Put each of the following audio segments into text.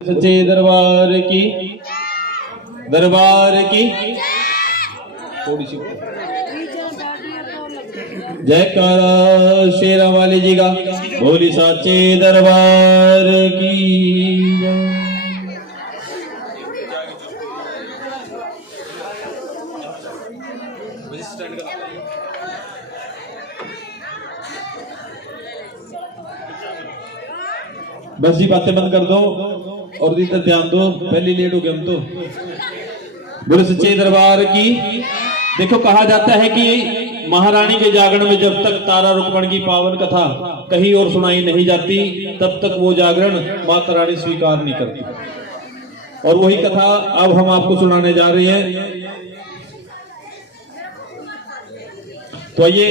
सच्चे दरबार की थोड़ी सी जयकारा शेरा वाली जी का बोली सच्चे दरबार की बस जी बातें बंद कर दो और इधर ध्यान दो, पहले लेट हो गए हम तो। बोले सच्चे दरबार की। देखो कहा जाता है कि महारानी के जागरण में जब तक तारा रुक्मण की पावन कथा कहीं और सुनाई नहीं जाती तब तक वो जागरण माता रानी स्वीकार नहीं करती। और वही कथा अब हम आपको सुनाने जा रहे हैं। तो आइए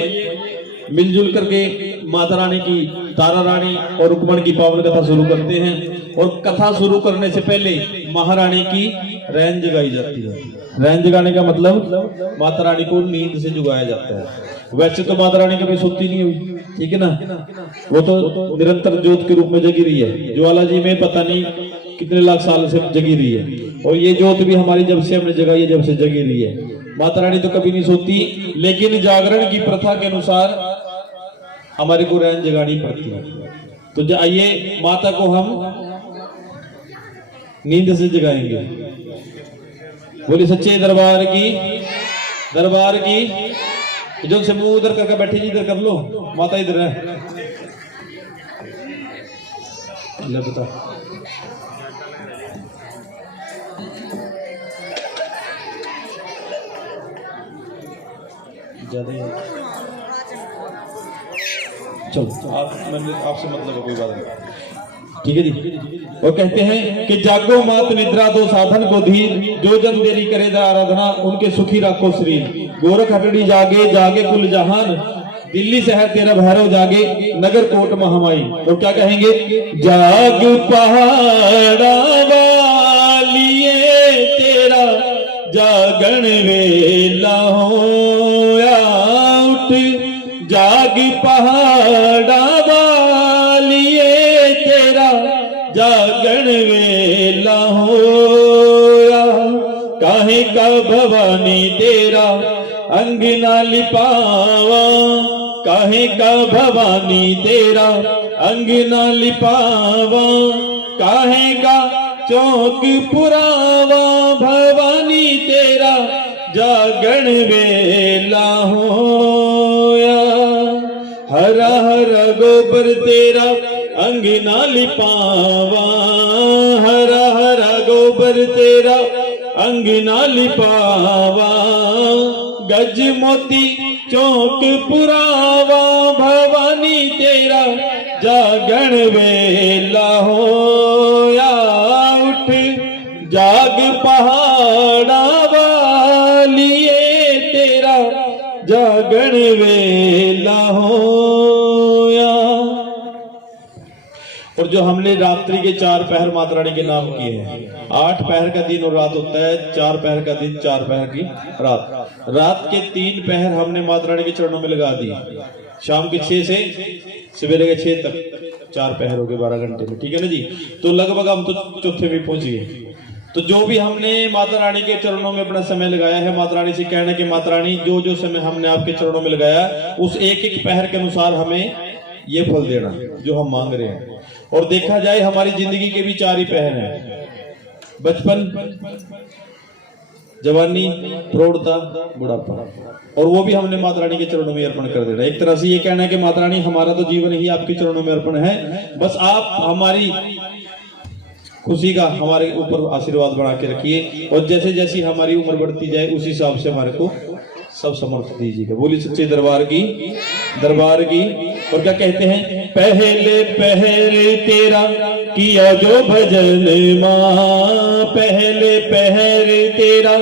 मिलजुल करके माता रानी की, तारा रानी और रुक्मण की पावन कथा शुरू करते हैं। और कथा शुरू करने से पहले महारानी की रैन जगाई जाती है। रैन जगाने का मतलब माता रानी को नींद से जगाया जाता है। वैसे तो माता रानी कभी सोती नहीं हुई, ठीक है ना, वो तो निरंतर ज्योत के रूप में जगी रही है। ज्वाला जी में पता नहीं कितने लाख साल से जगी रही है। और ये ज्योत भी हमारी जब से हमने जगाई है, जब से जगी रही है। माता रानी तो कभी नहीं सोती, लेकिन जागरण की प्रथा के अनुसार हमारे को रैन जगानी पड़ती है। तो आइए माता को हम नींद से जगाएंगे। बोले सच्चे दरबार की। जो से मुंह उधर करके बैठे जी, इधर कर लो, माता इधर है। ले बता ज्यादा चलो आपसे मतलब है, कोई बात नहीं, ठीक है जी। और कहते हैं कि जागो मात निद्रा दो साधन को धीर, जो जन देरी करे दा आराधना उनके सुखी राखो शरीर। गोरख हटड़ी जागे जागे कुल जहान, दिल्ली शहर तेरा भैरव जागे नगर कोट महामाई। तो क्या कहेंगे? जाग पहाड़ा वालिए तेरा जागण वेला होया उठ, जाग पहाड़ा वालिए तेरा जागण वेला होया। काहे का भवानी तेरा अंग ना लिपावा, काहे का भवानी तेरा अंग ना लिपावा। काहे का चौक पुरावा भवानी तेरा जागण वेला होया। हरा हरा गोबर तेरा अंग ना लिपावा, हरा हरा गोबर तेरा अंग ना लिपावा। गज मोती चौक पुरावा भवानी तेरा जागण वेला होया उठ, जाग पहाड़ा वालिए तेरा जागण वेला होया। और जो हमने रात्रि के 4 पहर माता रानी के नाम किए हैं, 8 पहर का दिन और रात होता है, 4 पहर का दिन 4 पहर की रात। रात के 3 पहर हमने माता रानी के चरणों में लगा दिए। शाम के 6 से सवेरे के 6 तक 4 पहर हो गए 12 घंटे में, ठीक है ना जी। तो लगभग हम तो चौथे में पहुंच गए। तो जो भी हमने माता रानी के चरणों में अपना समय लगाया है, माता रानी से कहना कि माता रानी जो जो समय हमने आपके चरणों में लगाया उस एक एक पहर के अनुसार हमें ये फल देना जो हम मांग रहे हैं। और देखा जाए हमारी जिंदगी के भी 4 ही पहर हैं, बचपन, जवानी, प्रौढ़ता, बुढ़ापा। और वो भी हमने माता रानी के चरणों में अर्पण कर देना। एक तरह से ये कहना है कि माता रानी हमारा तो जीवन ही आपके चरणों में अर्पण है, बस आप हमारी खुशी का हमारे ऊपर आशीर्वाद बना के रखिए। और जैसे जैसी हमारी उम्र बढ़ती जाए उस हिसाब से हमारे को सब समर्थ दीजिएगा। बोली सच्चे दरबार की। और क्या कहते हैं? पहले पहर तेरा किया जो भजन माँ, पहले पहर तेरा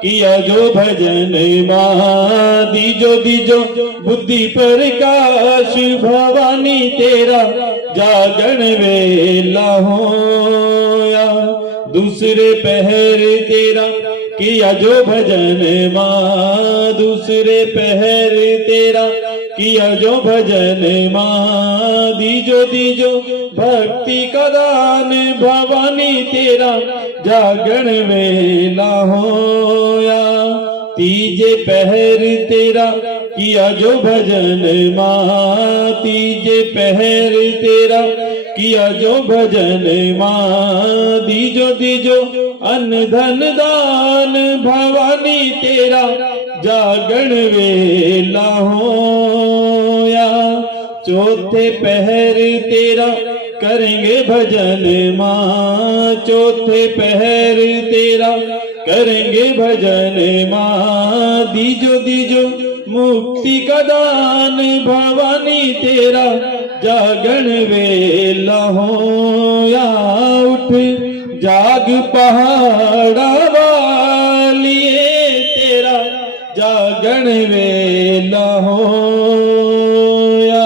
किया जो भजन माँ। दीजो दीजो बुद्धि प्रकाश भवानी तेरा जागरण वेला होया। दूसरे पहर तेरा किया जो भजन माँ दूसरे पहर तेरा, किया जो भजन माँ दीजो दीजो भक्ति का दान भवानी तेरा, जागरण वेला होया तीजे पहर तेरा, किया जो भजन माँ तीजे पहर तेरा, किया जो भजन माँ दीजो दीजो अन्न धन दान भवानी तेरा, जागरण वेला होया चौथे पहर तेरा, करेंगे भजन माँ चौथे पहर तेरा, करेंगे भजन माँ दीजो दीजो मुक्ति का दान भवानी तेरा, जागरण वेला होया उठ जाग पहाड़ा वालिए तेरा, जागरण वेला होया।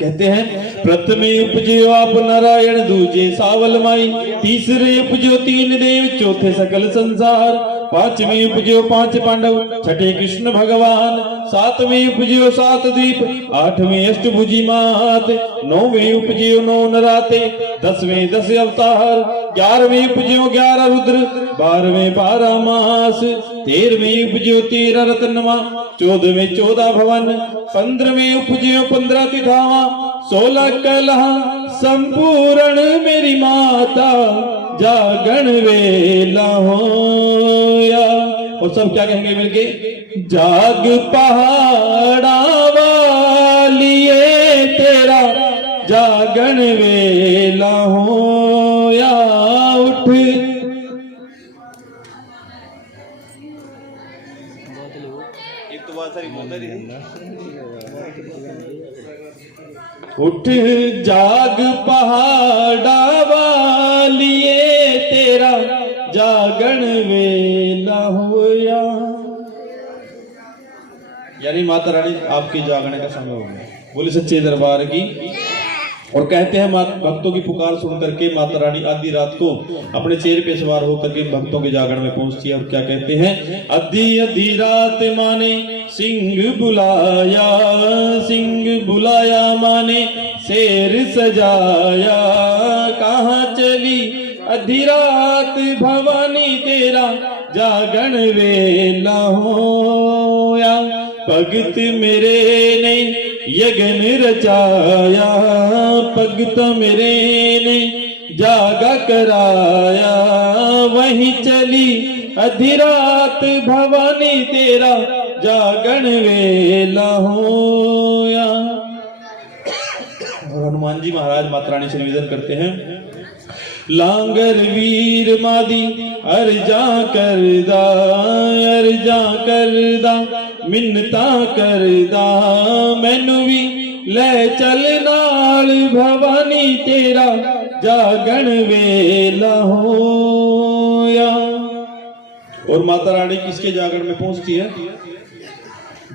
कहते हैं प्रथमे उपजो आप नारायण, दूजे सावल माई, तीसरे उपजो तीन देव, चौथे सकल संसार, पांचवें उपजो पांच पांडव, छठे कृष्ण भगवान, सातवें उपजो सात द्वीप, आठवें अष्टभुजी मात, नौवें उपजो नौ नराते, दसवें दस अवतार, 11वें उपजो 11 रुद्र, 12वें 12 मास, 13वें उपजो 13 रत्नवा, 14वें 14 भवन, 15वें उपजो 15 तिथावा, 16 कलह संपूर्ण मेरी माता, जागरण वेला होया। और सब क्या कहेंगे मिलके, जाग पहाड़ा वालिए तेरा, जागरण वेला होया उठ। एक तो बात सारी बोलता उठ जाग पहाड़ा वालिए तेरा, जागरण वेला होया। यानी माता रानी आपके जागने का समय हो गया, बोले सच्चे दरबार की। और कहते हैं भक्तों की पुकार सुन करके माता रानी आधी रात को अपने चेहरे पे सवार होकर के भक्तों के जागरण में पहुंचती है। और क्या कहते हैं, आधी आधी रात माने सिंह बुलाया माने शेर सजाया, कहाँ चली आधी रात भवानी तेरा, जागरण वेला होया। भगत मेरे ने यज्ञ रचाया, भगत मेरे ने जागा कराया, वहीं चली आधी रात भवानी तेरा, जागरण वेला होया। और हनुमान जी महाराज माता रानी से निवेदन करते हैं, लांगर वीर मादी अर्जा करदा मिन्नता करदा, मैनू भी ले चल नाल भवानी तेरा, जागरण वेला होया। और माता रानी किसके जागरण में पहुंचती है,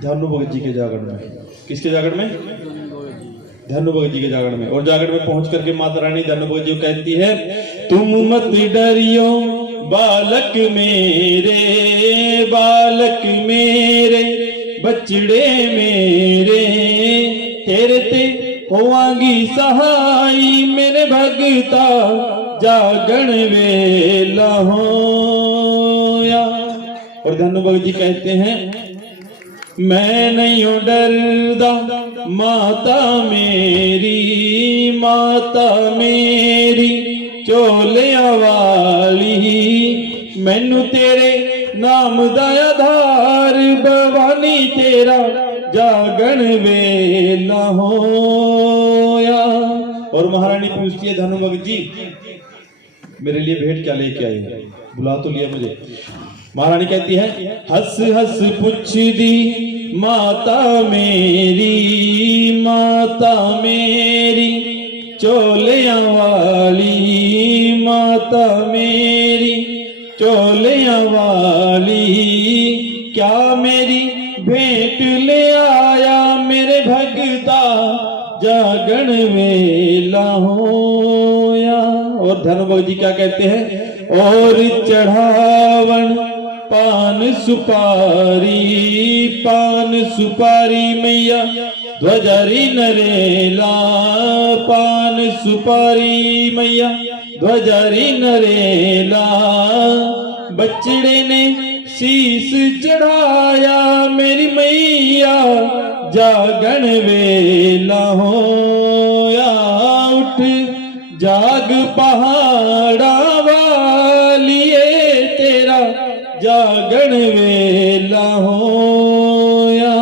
धनु भगत जी के जागरण में। किसके जागरण में, धनु भगत जी के जागरण में। और जागरण में पहुंच करके माता रानी धनु भगत जी को कहती है, तुम मत डरियो बालक मेरे बचड़े मेरे, तेरे ते होवांगी सहाई मेरे भगता, जागरण वेला होया। और धनु भगत जी कहते हैं, मैं नहीं डरदा माता मेरी चोलिया वाली, मैनू तेरे नाम दा आधार भवानी तेरा, जागरण वेला होया। और महारानी पूछती है धनु भगत जी, मेरे लिए भेंट क्या लेके आई है, बुला तो लिया मुझे। महारानी कहती है, हंस हंस पूछ दी माता मेरी चोलिया वाली, माता मेरी चोलिया वाली, क्या मेरी भेंट ले आया मेरे भगता, जागरण वेला होया। और धनु भगत जी क्या कहते हैं, और चढ़ावन पान सुपारी मैया ध्वजारी नरेला, पान सुपारी मैया ध्वजारी नरेला। बछड़े ने शीस चढ़ाया मेरी मैया जागण वेला होया, उठ जाग पहाड़ा वालिए तेरा जागण वेला होया।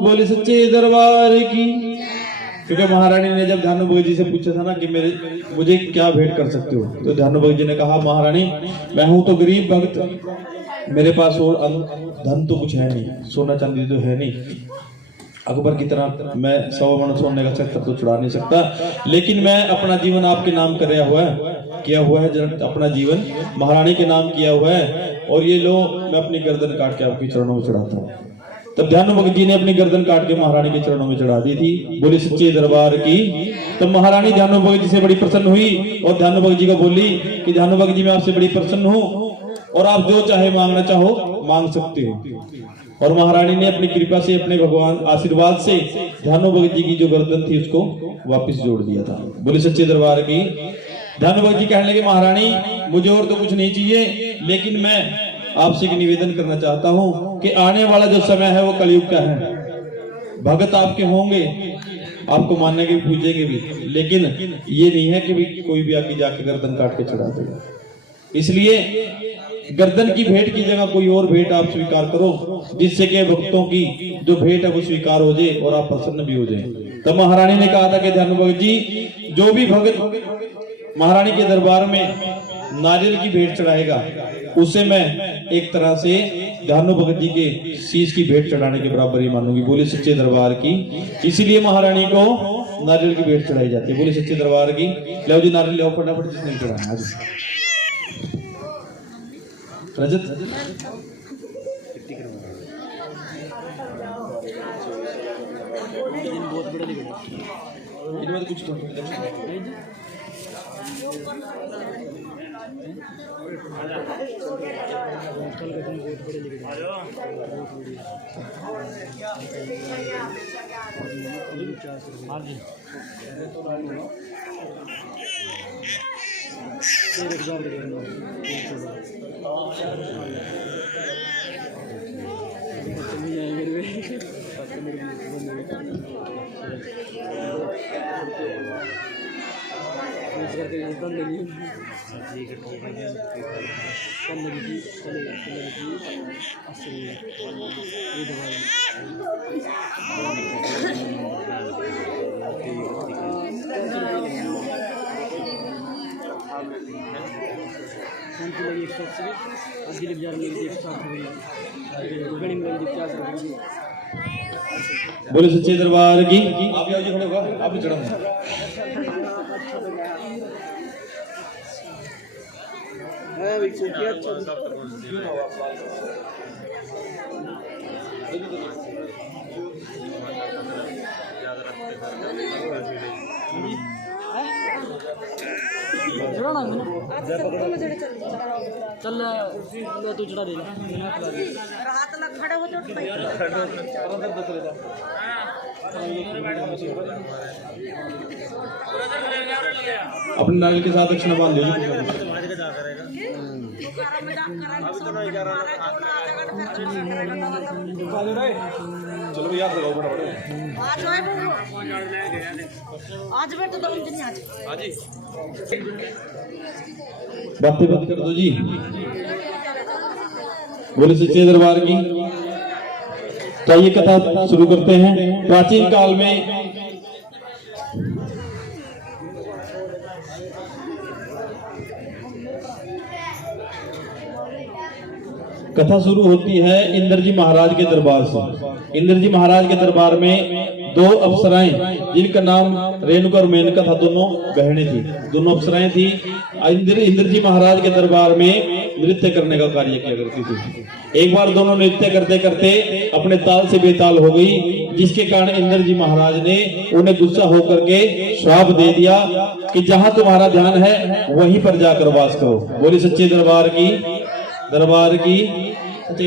बोले सच्चे दरबार की। क्योंकि महारानी ने जब ध्यानु भगत जी से पूछा था ना कि मुझे क्या भेंट कर सकते हो, तो ध्यानु भगत जी ने कहा महारानी मैं हूं तो गरीब भक्त, मेरे पास और धन तो कुछ है नहीं, सोना चांदी तो है नहीं, अकबर की तरह मैं 100 मन सोने का छत्र तो चढ़ा नहीं सकता, लेकिन मैं अपना जीवन आपके नाम किया हुआ है अपना जीवन महारानी के नाम किया हुआ है, और ये लो मैं अपनी गर्दन काट के आपके चरणों में चढ़ाता हूँ। तब ध्यानु भगत जी ने अपनी गर्दन काट के महारानी के चरणों में चढ़ा दी थी। बोली सच्चे दरबार की। तब महारानी ध्यानु भगत जी से बड़ी प्रसन्न हुई और ध्यानु भगत जी को बोली कि ध्यानु भगत जी मैं आपसे बड़ी प्रसन्न हूँ और आप जो चाहे मांगना चाहो मांग सकते हो। और महारानी ने अपनी कृपा से अपने भगवान आशीर्वाद से ध्यानु भगत जी की जो गर्दन थी उसको वापस जोड़ दिया था। बोले सच्चे दरबार की। ध्यानु भगत जी कहने लगे महारानी मुझे और तो कुछ नहीं चाहिए, लेकिन मैं आपसे एक निवेदन करना चाहता हूं कि आने वाला जो समय है वो कलयुग का है। भगत आपके होंगे, आपको मानने के भी पूजेंगे भी, लेकिन ये नहीं है कि भी कोई भी आके जाके गर्दन काट के चढ़ा देगा। इसलिए गर्दन की भेंट की जगह कोई और भेंट आप स्वीकार करो, जिससे कि भक्तों की जो भेंट है वो स्वीकार हो जाए और आप प्रसन्न भी हो जाए। तब महारानी ने कहा था कि ध्यानु भगत जी जो भी भगत महारानी के दरबार में नारियल की भेंट चढ़ाएगा उसे मैं एक तरह से ध्यानु भगत जी के शीश की भेंट चढ़ाने के बराबर ही मानूंगी। बोले सच्चे दरबार की। इसीलिए महारानी को नारियल की भेंट चढ़ाई जाती है। बोले सच्चे दरबार की। लो जी नारियल लो फटाफट, जिसने चढ़ाना आज रजत इनमें कुछ बोले सच्चे दरबार की। आप जी खड़े होगा, आप भी चढ़ो। चल तू चढ़ा दे खड़े हो अपने नारियल के साथ दक्षिणा बांध लो। चलो भैया आज बैठ तो आज बातें बंद कर दो जी। बोले सच्चे दरबार की। तो ये कथा शुरू करते हैं। प्राचीन काल में कथा शुरू होती है इंद्र जी महाराज के दरबार से। इंद्र जी महाराज के दरबार में दो अप्सराएं जिनका नाम रेणुका और मेनका था, दोनों बहनें थी, दोनों अप्सराएं थी। इंद्र जी महाराज के दरबार में नृत्य करने का कार्य किया करती थी। एक बार दोनों नृत्य करते करते अपने ताल से बेताल हो गई, जिसके कारण इंद्र जी महाराज ने उन्हें गुस्सा होकर के श्राप दे दिया कि जहां तुम्हारा ध्यान है वहीं पर जाकर वास करो। बोली सच्चे दरबार की सच्चे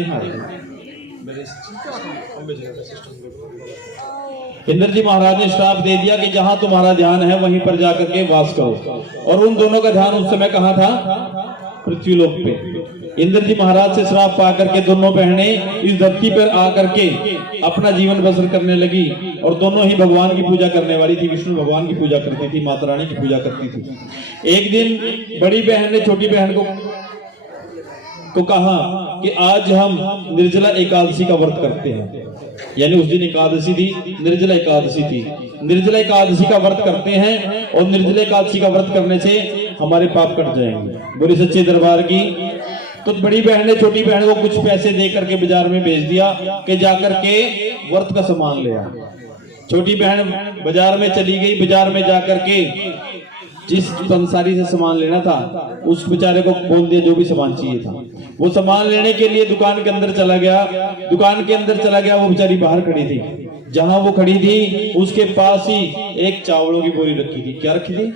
इंद्र जी महाराज ने श्राप दे दिया कि जहां तुम्हारा ध्यान है वहीं पर जाकर के वास करो। और उन दोनों का ध्यान उस समय कहां था? पृथ्वीलोक पे। इंद्र जी महाराज से श्राप पाकर के दोनों बहनें इस धरती पर आकर के अपना जीवन बसर करने लगी और दोनों ही भगवान की पूजा करने वाली थी। विष्णु भगवान की पूजा करती थी, माता रानी की पूजा करती थी। एक दिन बड़ी बहन ने छोटी बहन को कहा कि आज हम निर्जला एकादशी का व्रत करते हैं। यानी उस दिन एकादशी थी, निर्जला एकादशी थी। निर्जला एकादशी का व्रत करते हैं और निर्जला एकादशी का व्रत करने से हमारे पाप कट जाएंगे। बोली सच्चे दरबार की। तो बड़ी बहन ने छोटी बहन को कुछ पैसे दे करके बाजार में भेज दिया कि जाकर के व्रत का सामान ले आ। छोटी बहन बाजार में चली गई। बाजार में जाकर के जिस पंसारी से सामान लेना था उस बेचारे को बोल दिया जो भी सामान चाहिए था। वो सामान लेने के लिए दुकान के अंदर चला गया। दुकान के अंदर चला गया, वो बेचारी बाहर खड़ी थी। जहां वो खड़ी थी उसके पास ही एक चावलों की बोरी रखी थी। क्या रखी थी?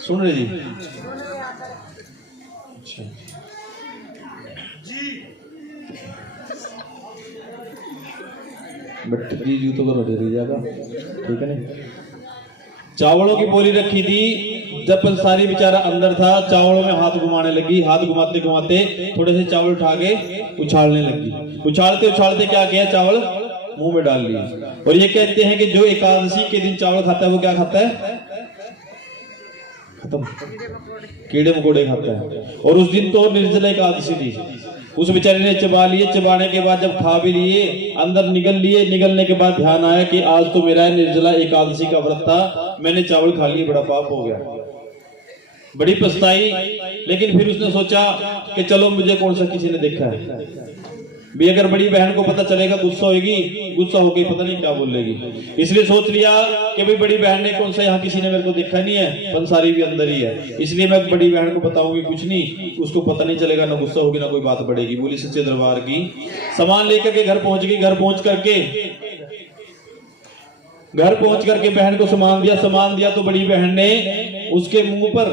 सुन रहे जी? अच्छा, बट जी तो करो दे जाएगा, ठीक है ना। चावलों की बोरी रखी थी। जब पंसारी बेचारा अंदर था, चावलों में हाथ घुमाने लगी। हाथ घुमाते घुमाते थोड़े से चावल उठा के उछालने लगी। उछालते उछालते क्या किया? चावल मुंह में डाल लिए। और ये कहते हैं कि जो एकादशी के दिन चावल खाता है वो क्या खाता है? खत्म, कीड़े मकोड़े खाता है। और उस दिन तो निर्जला एकादशी थी। उस बेचारे ने चबा लिए। चबाने के बाद जब खा भी लिए, अंदर निगल लिए। निगलने के बाद ध्यान आया कि आज तो मेरा निर्जला एकादशी का व्रत था, मैंने चावल खा लिए, बड़ा पाप हो गया। बड़ी पछताई। लेकिन फिर उसने सोचा कि चलो मुझे कौन सा किसी ने देखा है भी, अगर बड़ी बहन को पता चलेगा गुस्सा होगी, गुस्सा होगी पता नहीं क्या बोलेगी। इसलिए सोच लिया कि भाई बड़ी बहन ने कौन सा, यहाँ किसी ने मेरे को देखा नहीं है, पंसारी भी अंदर ही है, इसलिए मैं बड़ी बहन को बताऊंगी कुछ नहीं, उसको पता नहीं चलेगा, ना गुस्सा होगी ना कोई बात बढ़ेगी। बोली सच्चे दरबार की। सामान लेकर के घर पहुंच गई। घर पहुंच करके बहन को सामान दिया तो बड़ी बहन ने उसके मुंह पर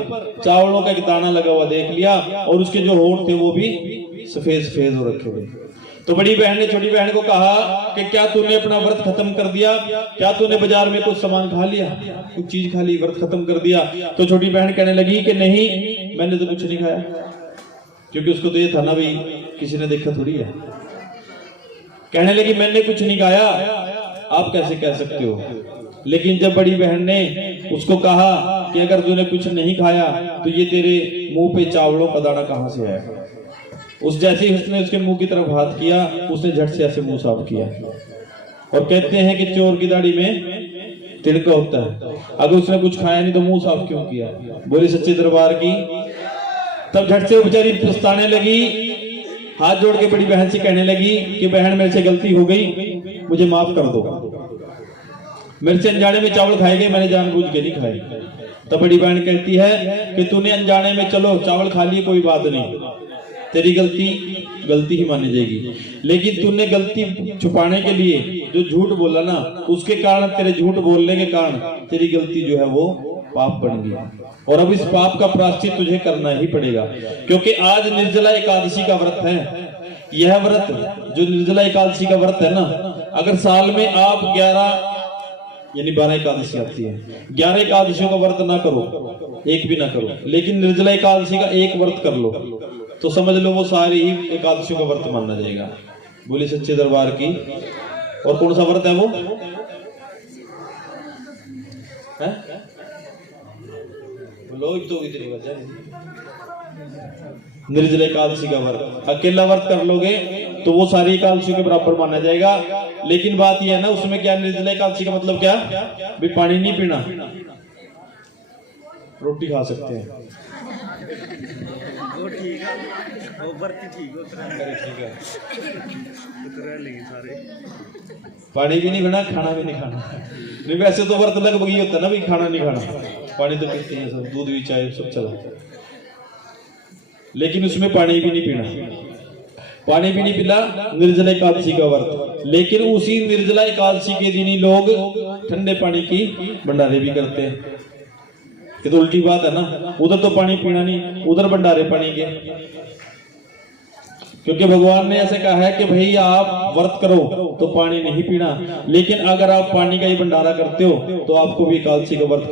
चावलों का एक दाना लगा हुआ देख लिया और उसके जो होंठ थे वो भी सफेद हो रखे हुए। तो बड़ी बहन ने छोटी बहन को कहा कि क्या तूने अपना व्रत खत्म कर दिया? क्या तूने बाजार में कुछ सामान खा लिया, कुछ चीज खा ली, व्रत खत्म कर दिया? तो छोटी बहन कहने लगी कि नहीं, मैंने तो कुछ नहीं खाया। क्योंकि उसको तो ये था ना भाई किसी ने देखा थोड़ी है। कहने लगी मैंने कुछ नहीं खाया। आप कैसे कह सकते हो? लेकिन जब बड़ी बहन ने उसको कहा कि अगर तूने कुछ नहीं खाया तो ये तेरे मुंह पे चावलों का दाना कहां से आया? उस जैसे ही उसने उसके मुंह की तरफ हाथ किया, उसने झट से ऐसे मुंह साफ किया। और कहते हैं कि चोर की दाढ़ी में तिनका होता है। अगर उसने कुछ खाया नहीं तो मुंह साफ क्यों किया? बोली सच्चे दरबार की। तब झट से वो बेचारी पछताने लगी, हाथ जोड़ के बड़ी बहन से कहने लगी कि बहन मेरे से गलती हो गई, मुझे माफ कर दो। मेरे से अनजाने में चावल खाए गए, मैंने जानबूझ के नहीं खाए। तब बड़ी बहन कहती है कि तूने अनजाने में चलो चावल खा लिए, कोई बात नहीं, तेरी गलती ही मानी जाएगी। लेकिन तूने गलती छुपाने के लिए जो झूठ बोला ना, उसके कारण, तेरे झूठ बोलने के कारण तेरी गलती जो है वो पाप बन गई। और अब इस पाप का प्रायश्चित तुझे करना ही पड़ेगा, क्योंकि आज निर्जला एकादशी का व्रत है। यह व्रत जो निर्जला एकादशी का व्रत है ना, अगर साल में आप 11 यानी 12 एकादशी आती है, 11 एकादशियों का व्रत ना करो, एक भी ना करो, लेकिन निर्जला एकादशी का एक व्रत कर लो तो समझ लो वो सारी ही एकादशियों का व्रत माना जाएगा। बोले सच्चे दरबार की। और कौन सा व्रत है वो? है? लोग तो इतनी वजह निर्जला एकादशी का व्रत। अकेला व्रत कर लोगे तो वो सारी एकादशियों के बराबर माना जाएगा। लेकिन बात यह है ना, उसमें क्या, निर्जला एकादशी का मतलब क्या? भी पानी नहीं पीना, रोटी खा सकते हैं। वो ठीक है, वो व्रत ठीक है, सारे पानी भी नहीं पीना, खाना भी नहीं खाना। नहीं वैसे तो व्रत लगभग ही होता है ना भी खाना नहीं खाना, पानी तो पीते हैं सब, दूध भी चाय सब चला, लेकिन उसमें पानी भी नहीं पीना। पानी भी नहीं पीना, निर्जला एकादशी का व्रत। लेकिन उसी निर्जला एकादशी के दिन ही लोग ठंडे पानी की भंडारे भी करते हैं। ये तो उल्टी बात है ना, उधर तो पानी पीना नहीं, उधर भंडारे पानी के। क्योंकि भगवान ने ऐसे कहा है कि भाई आप व्रत करो तो पानी नहीं पीना, लेकिन अगर आप पानी का ही भंडारा करते हो तो आपको भी एकादशी के व्रत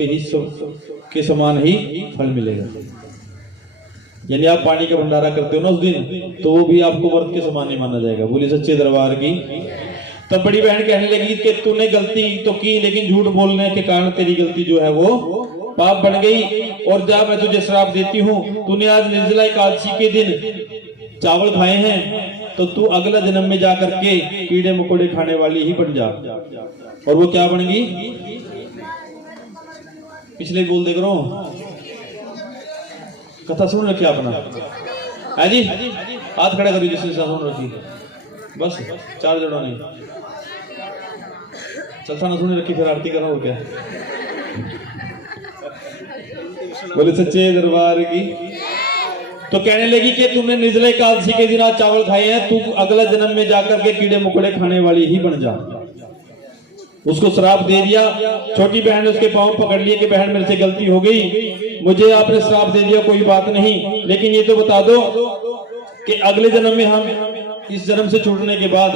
के समान ही फल मिलेगा। यानी आप पानी का भंडारा करते हो ना उस दिन, तो वो भी आपको व्रत के समान ही माना जाएगा। बोली सच्चे दरबार की। तब बड़ी बहन कहने लगी कि तूने गलती तो की, लेकिन झूठ बोलने के कारण तेरी गलती जो है वो पाप बन गई। और जब मैं तुझे श्राप देती हूँ, तूने आज निर्जला एकादशी के दिन चावल खाए हैं, तो तू अगला जन्म में जाकर के कीड़े मकोड़े खाने वाली ही बन जा। और वो क्या बन गई? पिछले बोल देख रहा हूं, कथा सुन रखी अपना है जी। हाथ खड़ा करिए जिसने सुन रखी, बस 4 जड़ों ने चलता ना सुन रखी, फिर आरती करो और क्या। बोले सच्चे दरबार की। तो कहने लगी कि तुमने निर्जला एकादशी के दिन आज चावल खाए हैं, तू अगला जन्म में जाकर के कीड़े मकोड़े खाने वाली ही बन जा। उसको श्राप दे दिया। छोटी बहन ने उसके पांव पकड़ लिए कि बहन मेरे से गलती हो गई, मुझे आपने श्राप दे दिया, कोई बात नहीं, लेकिन ये तो बता दो कि अगले जन्म में हम इस जन्म से छूटने के बाद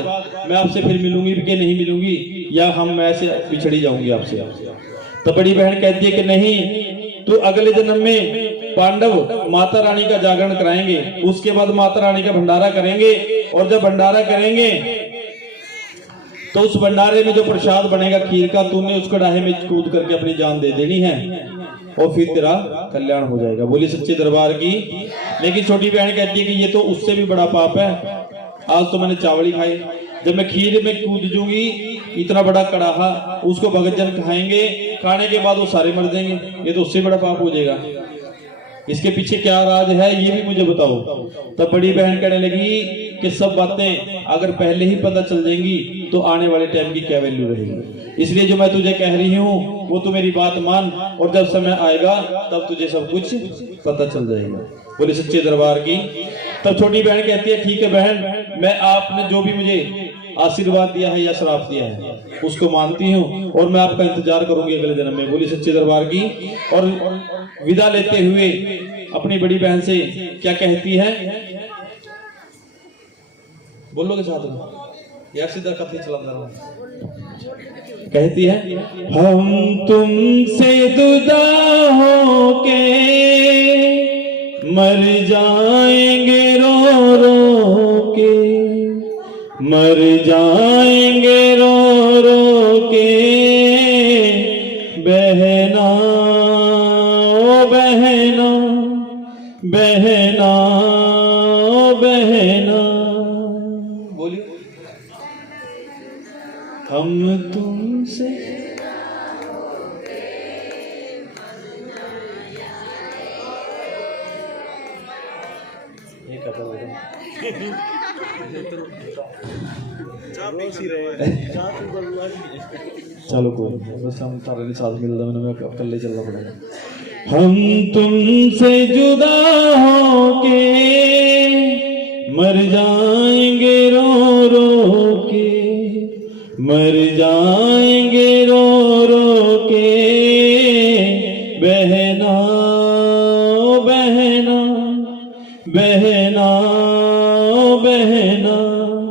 मैं आपसे फिर मिलूंगी कि नहीं मिलूंगी, या हम ऐसे बिछड़ी जाऊंगी आपसे। तो बड़ी बहन कहती है कि नहीं, तो अगले जन्म में पांडव माता रानी का जागरण कराएंगे, उसके बाद माता रानी का भंडारा करेंगे, और जब भंडारा करेंगे तो उस भंडारे में जो प्रसाद बनेगा खीर का, तूने उस कड़ाहे में कूद करके अपनी जान दे देनी है और फिर तेरा कल्याण हो जाएगा। बोली सच्चे दरबार की। लेकिन छोटी बहन कहती है कि ये तो उससे भी बड़ा पाप है, आज तो मैंने चावल ही खाए, जब मैं खीर में कूद जूंगी, इतना बड़ा कड़ाहा, उसको भगत जन खाएंगे, खाने के बाद वो सारे मर जाएंगे, ये तो उससे बड़ा पाप हो जाएगा। इसके पीछे क्या राज है ये भी मुझे बताओ। तब बड़ी बहन कहने लगी कि सब बातें अगर पहले ही पता चल जाएंगी तो आने वाले टाइम की क्या वैल्यू रहेगी। इसलिए जो मैं तुझे कह रही हूँ वो तू मेरी बात मान, और जब समय आएगा तब तुझे सब कुछ पता चल जाएगा। बोले सच्चे दरबार की। तब छोटी बहन कहती है ठीक है बहन, मैं आपने जो भी मुझे आशीर्वाद दिया है या श्राप दिया है उसको मानती हूँ, और मैं आपका इंतजार करूंगी अगले जन्म में। बोली सच्चे दरबार की। और विदा लेते हुए अपनी बड़ी बहन से क्या कहती है, बोलोगे साथ में या सीधा कथी चला रहा? कहती है, हम तुमसे जुदा होके मर जाएंगे रो रो के, मर जाएंगे रो रो के बहना, ओ बहना, बहना, ओ बहना। बोलिए, हम तुमसे ये कथा चलो कोई बस हम तारे साथ मिल रहा, मैंने अकेले चलना पड़ेगा। हम तुमसे जुदा होके मर जाएंगे रो रो के, मर जाएंगे रो रो के बहना, ओ बहना, बहना, ओ बहना।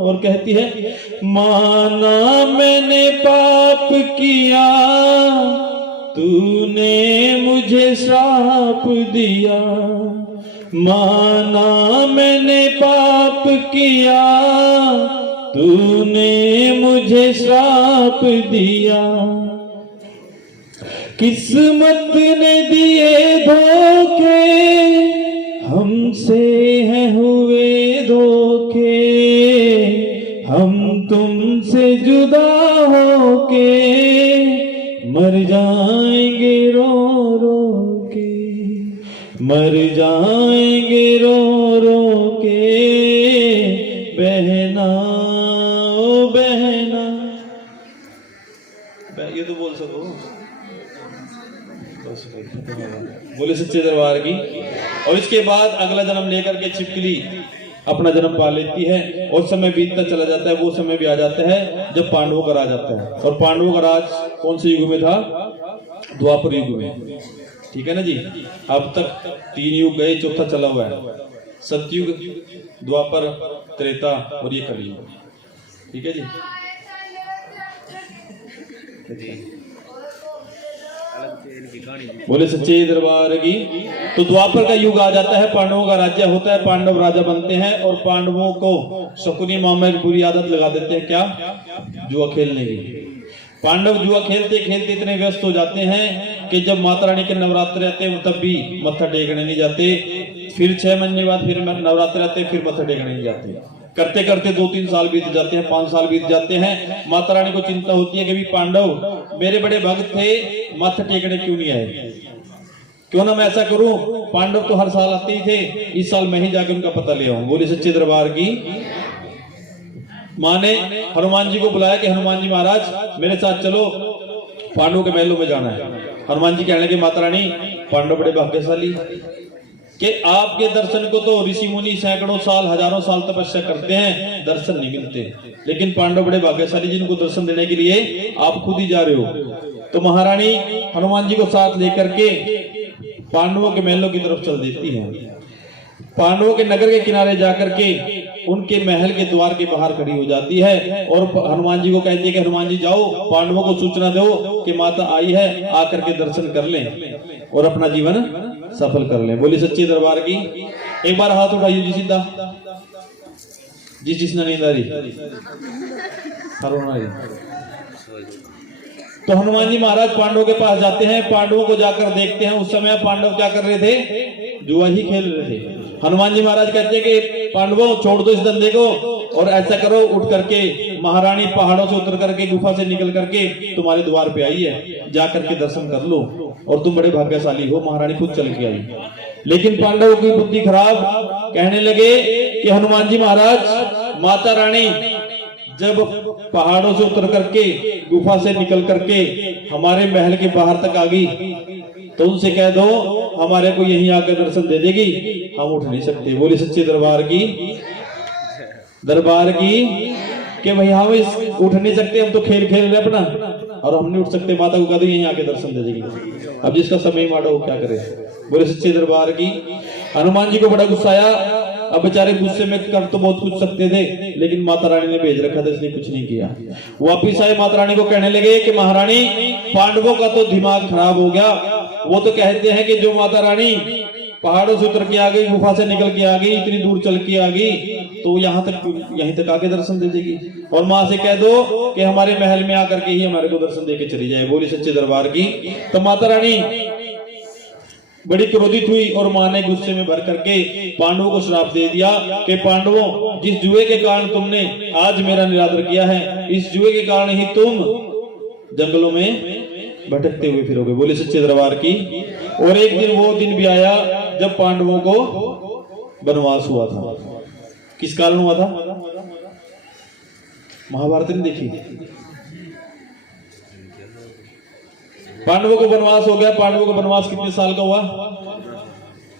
और कहती है, माना मैंने पाप किया, तूने मुझे श्राप दिया, माना मैंने पाप किया, तूने मुझे श्राप दिया, किस्मत ने दिए धोखे, हमसे हैं हुए धोखे, हम तुमसे जुदा होके मर जाएंगे रो रो के, मर जाएंगे रो रो के बहना, ओ बहना। ये तो बोल सको। बोले सच्चे दरबार की। और इसके बाद अगला जन्म लेकर के छिपकली अपना जन्म पा लेती है और समय बीतता चला जाता है। वो समय भी आ जाता है जब पांडवों का राज आता है। और पांडवों का राज कौन से युग में था? द्वापर युग में। ठीक है ना जी। अब तक 3 युग गए, चौथा चला हुआ है। सतयुग, द्वापर, त्रेता और ये कलयुग। ठीक है जी। बोले सच्चे दरबार की। तो द्वापर का युग आ जाता है, पांडवों का राज्य होता है, पांडव राजा बनते हैं और पांडवों को शकुनी मामा एक बुरी आदत लगा देते हैं। क्या? जुआ खेलने की। पांडव जुआ खेलते खेलते इतने व्यस्त हो जाते हैं कि जब माता रानी के नवरात्र आते हैं तब भी मत्था टेकने नहीं जाते। फिर 6 महीने बाद फिर नवरात्र आते हैं, फिर मत्था टेकने नहीं जाते। करते करते 2-3 साल बीत जाते हैं, 5 साल बीत जाते हैं। माता रानी को चिंता होती है कि भी पांडव मेरे बड़े भक्त थे, माथा टेकने क्यों नहीं आए? क्यों ना मैं ऐसा करूं, पांडव तो हर साल आते ही थे, इस साल मैं ही जाके उनका पता ले आऊं। बोले सच्चे दरबार की। माँ ने हनुमान जी को बुलाया कि हनुमान जी महाराज मेरे साथ चलो, पांडवों के महलों में जाना है। हनुमान जी कहने लगे माता रानी पांडव बड़े भाग्यशाली कि आपके दर्शन को तो ऋषि मुनि सैकड़ों साल, हजारों साल तपस्या करते हैं, दर्शन नहीं मिलते, लेकिन पांडव बड़े भाग्यशाली जिनको दर्शन देने के लिए आप खुद ही जा रहे हो। तो महारानी हनुमान जी को साथ लेकर के पांडवों के महलों की तरफ चल देती है। पांडवों के नगर के किनारे जाकर के उनके महल के द्वार के बाहर खड़ी हो जाती है और हनुमान जी को कहती है कि हनुमान जी जाओ, पांडवों को सूचना दो कि माता आई है, आकर के दर्शन कर लें और अपना जीवन सफल कर लें। बोली सच्ची दरबार की। एक बार हाथ उठाइए जी सीधा, जिसने नींद आ रही। तो हनुमान जी महाराज पांडवों के पास जाते हैं, पांडवों को जाकर देखते हैं। उस समय पांडव क्या कर रहे थे? जुआ ही खेल रहे थे। हनुमान जी महाराज कहते हैं कि पांडवों छोड़ दो इस धंधे को और ऐसा करो, उठ करके महारानी पहाड़ों से उतर करके गुफा से निकल करके तुम्हारे द्वार पे आई है, जा करके दर्शन कर लो और तुम बड़े भाग्यशाली हो। महारानी खुद चल के आई। लेकिन पांडवों की बुद्धि खराब, कहने लगे कि हनुमान जी महाराज माता रानी जब पहाड़ों से उतर करके गुफा से निकल करके हमारे महल के बाहर तक आ गई तो उनसे कह दो हमारे को यहीं आकर दर्शन दे देगी, हम उठ नहीं सकते। बोली सच्चे दरबार की। दरबार की कि भाई हम उठ नहीं सकते, हम तो खेल खेल रहे अपना और हम नहीं उठ सकते। माता को कह दो यहीं आके दर्शन दे देगी। अब जिसका समय माड़ा हो क्या करे। बोले सच्चे दरबार की। हनुमान जी को बड़ा गुस्सा आया। अब बेचारे गुस्से में कर तो बहुत कुछ सकते थे, लेकिन माता रानी ने भेज रखा था इसलिए कुछ नहीं किया। वापिस आए, माता रानी को कहने लगे कि महारानी पांडवों का तो दिमाग खराब हो गया। वो तो कहते हैं कि जो माता रानी पहाड़ों से उतर के आ गई, गुफा से निकल के आ गई, इतनी दूर चल के आ गई तो यहीं तक आके दर्शन दे देगी। और माँ से कह दो कि हमारे महल में आकर के ही हमारे को दर्शन दे के चली जाए। बोली सच्चे दरबार की। तो माता रानी बड़ी क्रोधित हुई और माँ ने गुस्से में भर करके पांडवों को श्राप दे दिया कि पांडवों जिस जुए के कारण तुमने आज मेरा निरादर किया है, इस जुए के कारण ही तुम जंगलों में भटकते हुए फिरोगे। बोले सच्चे दरबार की। और एक दिन वो दिन भी आया जब पांडवों को वनवास हुआ था। किस कारण हुआ था? महाभारत ने देखी। पांडवों को वनवास हो गया। पांडवों का वनवास कितने साल का हुआ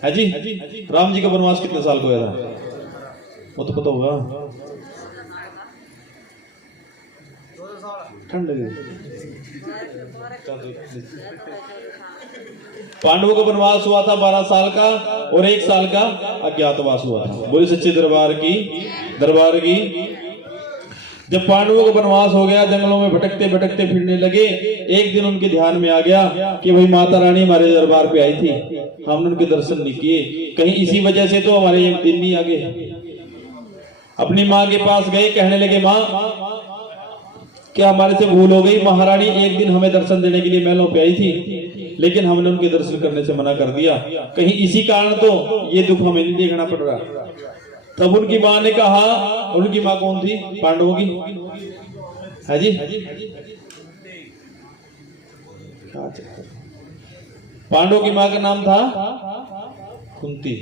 है जी? राम जी का वनवास कितने साल का हुआ था? वो तो पता होगा। ठंड पांडवों का वनवास हुआ था 12 साल का और 1 साल का अज्ञातवास हुआ था। बोले सच्चे दरबार की। दरबार की। जब पांडवों का वनवास हो गया, जंगलों में भटकते भटकते फिरने लगे, एक दिन उनके ध्यान में आ गया कि भाई माता रानी हमारे दरबार पे आई थी, हमने उनके दर्शन नहीं किए, कहीं इसी वजह से तो हमारे एक दिन नहीं आ गए। अपनी माँ के पास गए, कहने लगे माँ क्या हमारे से भूल हो गई? महारानी एक दिन हमें दर्शन देने के लिए महलों पे आई थी, लेकिन हमने उनके दर्शन करने से मना कर दिया, कहीं इसी कारण तो ये दुख हमें नहीं देखना पड़ रहा। तब उनकी माँ ने कहा, उनकी माँ कौन थी? पांडवों की है जी। पांडवों की माँ का नाम था कुंती।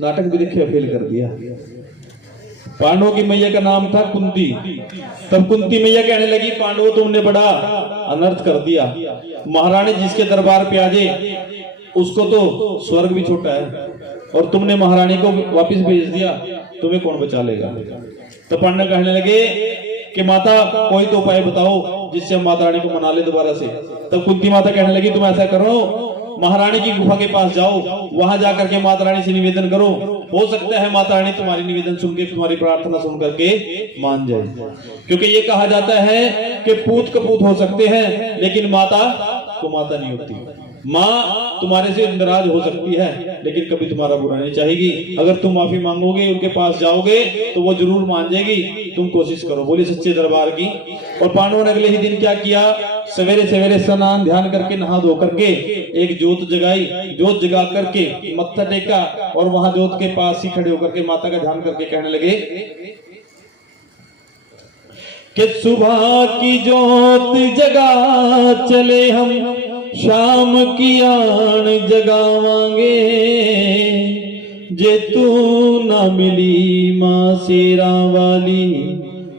नाटक भी देखिए, फेल कर दिया। पांडवों की मैया का नाम था कुंती। तब कुंती मैया कहने लगी पांडवों तुमने बड़ा अनर्थ कर दिया। महारानी जिसके दरबार पे आ जाए उसको तो स्वर्ग भी छोटा है, और तुमने महारानी को वापस भेज दिया, तुम्हें कौन बचा लेगा? तो पांडव कहने लगे कि माता कोई तो उपाय बताओ जिससे हम माता रानी को मना ले दोबारा से। तब कुंती माता कहने लगी तुम ऐसा करो, महारानी की गुफा के पास जाओ, वहां जाकर के माता रानी से निवेदन करो, हो सकता है माता रानी तुम्हारी निवेदन सुन के, तुम्हारी प्रार्थना सुन करके मान जाए। क्योंकि ये कहा जाता है कि पूत कपूत हो सकते हैं लेकिन माता को माता नहीं होती। माँ तुम्हारे से नाराज हो सकती है लेकिन कभी तुम्हारा बुरा नहीं चाहेगी। अगर तुम माफी मांगोगे, उनके पास जाओगे तो वो जरूर मान जाएगी, तुम कोशिश करो। बोली सच्चे दरबार की। और पांडवों ने अगले ही दिन क्या किया, सवेरे सवेरे स्नान ध्यान करके नहा धो करके एक जोत जगाई, जोत जगा करके मत्था टेका और वहां जोत के पास ही खड़े होकर के माता का ध्यान करके कहने लगे कि सुबह की जोत जगा चले हम, शाम की आन जगावांगे, जे तू ना मिली मां शेरा वाली,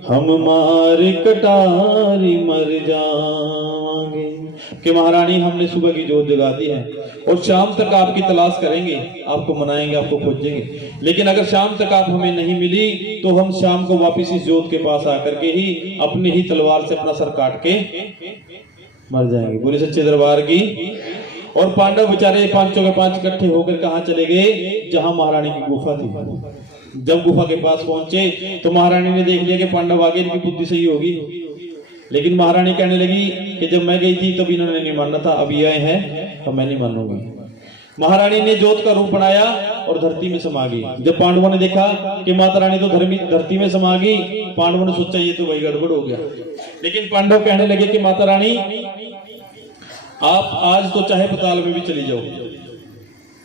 हम मार कटारी मर जावांगे। कि महारानी हमने सुबह की जोत जगा दी है और शाम तक आपकी तलाश करेंगे, आपको मनाएंगे, आपको खोजेंगे, लेकिन अगर शाम तक आप हमें नहीं मिली तो हम शाम को वापिस इस जोत के पास आकर के ही अपनी ही तलवार से अपना सर काट के मर जाएंगे। बोले सच्चे दरबार की। और पांडव बेचारे पांचों के पांच इकट्ठे होकर कहां चले गए, जहां महारानी की गुफा थी। जब गुफा के पास पहुंचे तो महारानी ने देख लिया कि पांडव आगे, इनकी बुद्धि सही होगी, लेकिन महारानी कहने लगी कि जब मैं गई थी तब इन्होंने नहीं मानना था, अभी आए हैं तो मैं नहीं मानूंगी। महारानी ने जोत का रूप बनाया और धरती में समा गई। जब पांडवों ने देखा कि माता रानी तो धरती में समा गई, पांडवों ने सोचा ये तो भाई गड़बड़ हो गया। लेकिन पांडव कहने लगे कि माता रानी आप आज तो चाहे पाताल में भी चली जाओ,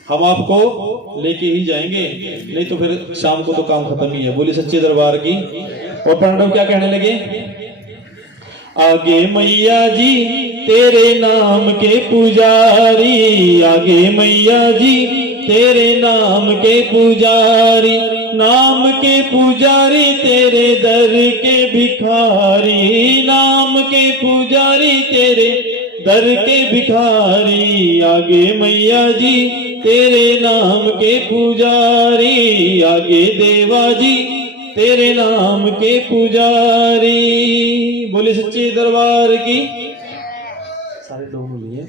हम आपको लेके ही जाएंगे, नहीं तो फिर शाम को तो काम खत्म ही है। बोली सच्चे दरबार की। और पांडव क्या कहने लगे, आगे मैया जी तेरे नाम के पुजारी, आगे मैया जी तेरे नाम के पुजारी, नाम के पुजारी तेरे दर के भिखारी, नाम के पुजारी तेरे दर के भिखारी, आगे मैया जी तेरे नाम के पुजारी, आगे देवा जी तेरे नाम के पुजारी। बोले सच्चे दरबार की। सारे लोग बोलिए।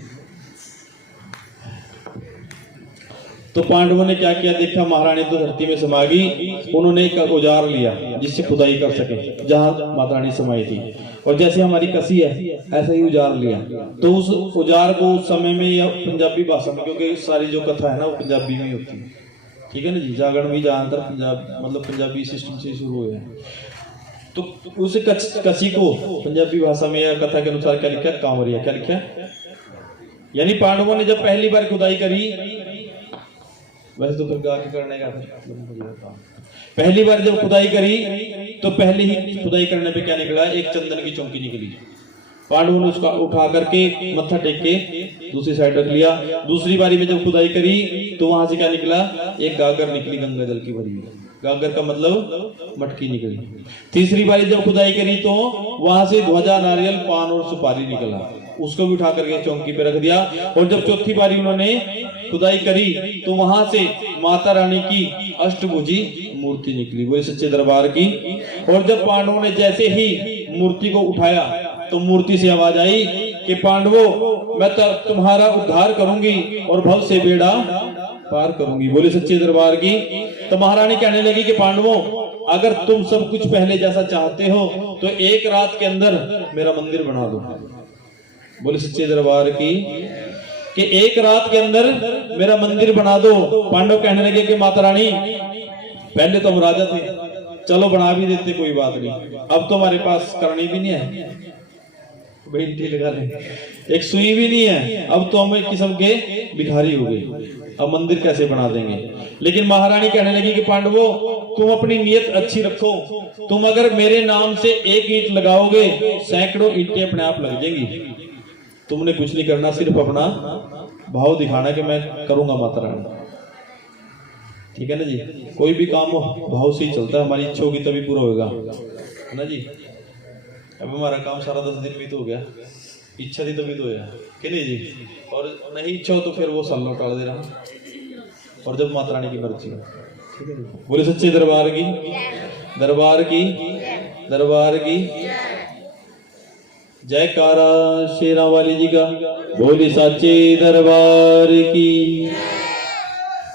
तो पांडवों ने क्या किया, देखा महारानी तो धरती में समा गई, उन्होंने एक औजार लिया जिससे खुदाई कर सके जहां माता रानी समाई थी। और जैसे हमारी कसी है ऐसा ही औजार लिया। तो उस औजार को उस समय में या पंजाबी भाषा में, क्योंकि सारी जो कथा है ना वो पंजाबी में ही होती है, ठीक है ना जी, जागरण भी ज्यादातर पंजाब मतलब पंजाबी सिस्टम से शुरू हुए हैं। तो उस कसी को पंजाबी भाषा में या कथा के अनुसार क्या लिखा, कांवरिया। क्या लिखा, यानी पांडवों ने जब पहली बार खुदाई करी, वैसे तो फिर गा के करने का पहली बार जब खुदाई करी तो पहले ही खुदाई करने पे क्या निकला, एक चंदन की चौकी निकली। पांडवों ने उसका उठा करके मत्था टेक के दूसरी साइड रख लिया। दूसरी बारी में जब खुदाई करी तो वहां से क्या निकला, एक गागर निकली गंगा जल की भरी। गागर का मतलब मटकी निकली। तीसरी बारी जब खुदाई करी तो वहां से ध्वजा, नारियल, पान और सुपारी निकला, उसको भी उठा करके चौकी पे रख दिया। और जब चौथी बारी उन्होंने खुदाई करी तो वहां से माता रानी की अष्टभुजी मूर्ति निकली। वो सच्चे दरबार की। और जब पांडवों ने जैसे ही मूर्ति को उठाया तो मूर्ति से आवाज आई कि पांडवों मैं तुम्हारा उद्धार करूंगी और भव से बेड़ा पार करूंगी। बोले सच्चे दरबार की। तो महारानी कहने लगी कि पांडवों अगर तुम सब कुछ पहले जैसा चाहते हो तो एक रात के अंदर मेरा मंदिर बना दो। बोले सच्चे दरबार की कि एक रात के अंदर मेरा मंदिर बना दो। पांडव कहने लगे कि माता रानी पहले तो हम राजा थे, चलो बना भी देते, कोई बात नहीं, अब तो हमारे पास करनी भी नहीं है, बेटी लगा ले एक सुई भी नहीं है, अब तो हम एक किस्म के भिखारी हो गए, अब मंदिर कैसे बना देंगे। लेकिन महारानी कहने लगी कि पांडवों तुम अपनी नीयत अच्छी रखो, तुम अगर मेरे नाम से एक ईंट लगाओगे सैकड़ों ईंटें अपने आप लग जाएंगी। तुमने कुछ नहीं करना, सिर्फ अपना भाव दिखाना कि मैं करूंगा माता रानी। ठीक है ना जी, कोई भी काम हो भाव से ही चलता है, हमारी इच्छा होगी तभी पूरा होगा, है ना जी। अब हमारा काम सारा 10 दिन भी तो हो गया, इच्छा थी तभी तो होया कि नहीं जी। और नहीं इच्छा हो तो फिर वो सालों टाल दे रहा, और जब माता रानी की मर्जी हो। ठीक है, बोले सच्चे दरबार की, दरबार की, दरबार की जयकारा शेरा वाली जी का, बोले सच्चे दरबार की।